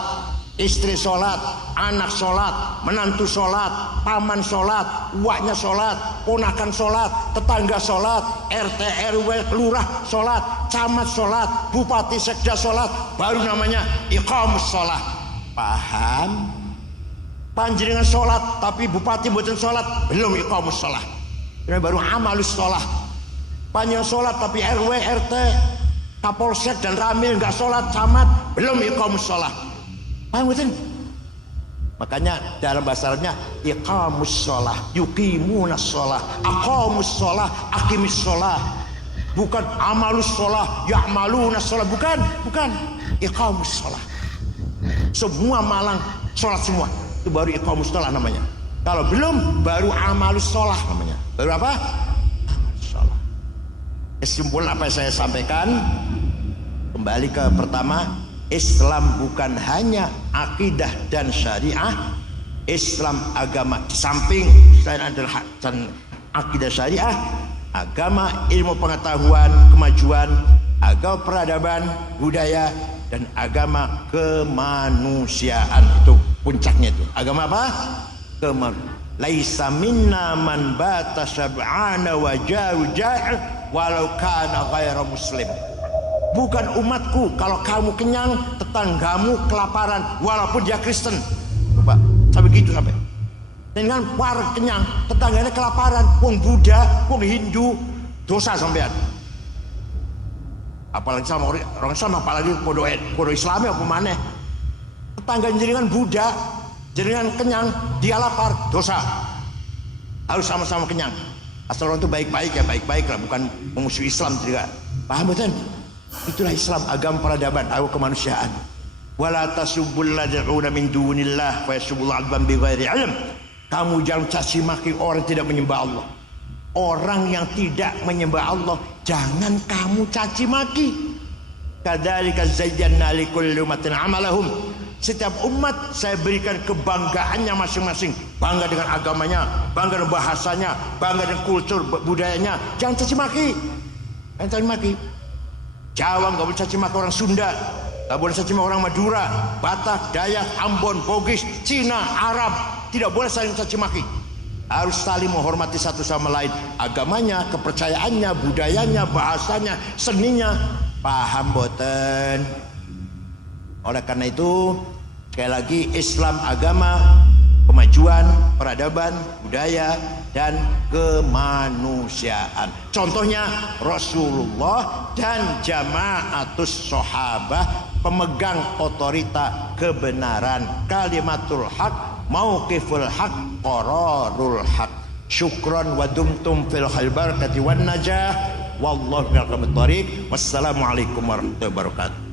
istri sholat, anak sholat, menantu sholat, paman sholat, uaknya sholat, ponakan sholat, tetangga sholat, RT RW lurah sholat, camat sholat, bupati sekda sholat, baru namanya iqamus sholat. Paham? Panjenengan sholat tapi bupati mboten sholat, belum iqamus sholat. Ini baru amalus sholat. Panjenengan sholat tapi RW RT Kapolsek dan Ramil nggak sholat, camat belum iqamus sholat. Paham betul? Makanya dalam bahasa Arabnya iqamus sholah, yuqimunas sholah, aqamus sholah, aqimis sholah. Bukan amalus sholah, ya'malunas sholah. Bukan iqamus sholah. Semua Malang sholat semua, itu baru iqamus sholah namanya. Kalau belum, baru amalus sholah namanya. Baru apa? Amalus sholah. Kesimpulan apa yang saya sampaikan, kembali ke pertama, Islam bukan hanya akidah dan syariah. Islam agama di samping selain adalah dan akidah syariah, agama ilmu pengetahuan, kemajuan, agama peradaban, budaya, dan agama kemanusiaan. Itu puncaknya itu. Agama apa? Laisa minna man bata sab'ana wa ja'i walau kana ghaira muslim. Bukan umatku kalau kamu kenyang, tetanggamu kelaparan walaupun dia Kristen. Coba sampai gitu sampai. Dengan war kenyang, tetangganya kelaparan, wong Buddha, wong Hindu, dosa sampean. Apalagi sama orang Islam, apalagi podo Islami apa maneh. Tetangga jenengan Buddha, jenengan kenyang, dia lapar, dosa. Harus sama-sama kenyang. Asal orang itu baik-baik ya baik-baik lah, bukan memusuhi Islam juga. Paham betul? Itulah Islam, agama peradaban, agama kemanusiaan. Wala tasubbul lad'una min dunillah fa yasubbul adban bighairi ilm. Kamu jangan caci maki orang tidak menyembah Allah. Orang yang tidak menyembah Allah jangan kamu caci maki. Kadzalika zayyana likulli ummatin amalahum. Setiap umat saya berikan kebanggaannya masing-masing. Bangga dengan agamanya, bangga dengan bahasanya, bangga dengan kultur budayanya. Jangan caci maki. Jangan caci maki. Jawa nggak boleh caci maki orang Sunda, nggak boleh caci maki orang Madura, Batak, Dayak, Ambon, Bugis, Cina, Arab, tidak boleh saling caci maki. Harus saling menghormati satu sama lain. Agamanya, kepercayaannya, budayanya, bahasanya, seninya. Paham boten? Oleh karena itu, sekali lagi Islam agama kemajuan, peradaban, budaya, dan kemanusiaan. Contohnya Rasulullah dan jamaatus sahabah, pemegang otorita kebenaran, kalimatul haq, mauqiful haq, qararul haq. Syukran wa dumtum fil khair barakati wan najah. Wallahu bil thariq. Wassalamualaikum warahmatullahi wabarakatuh.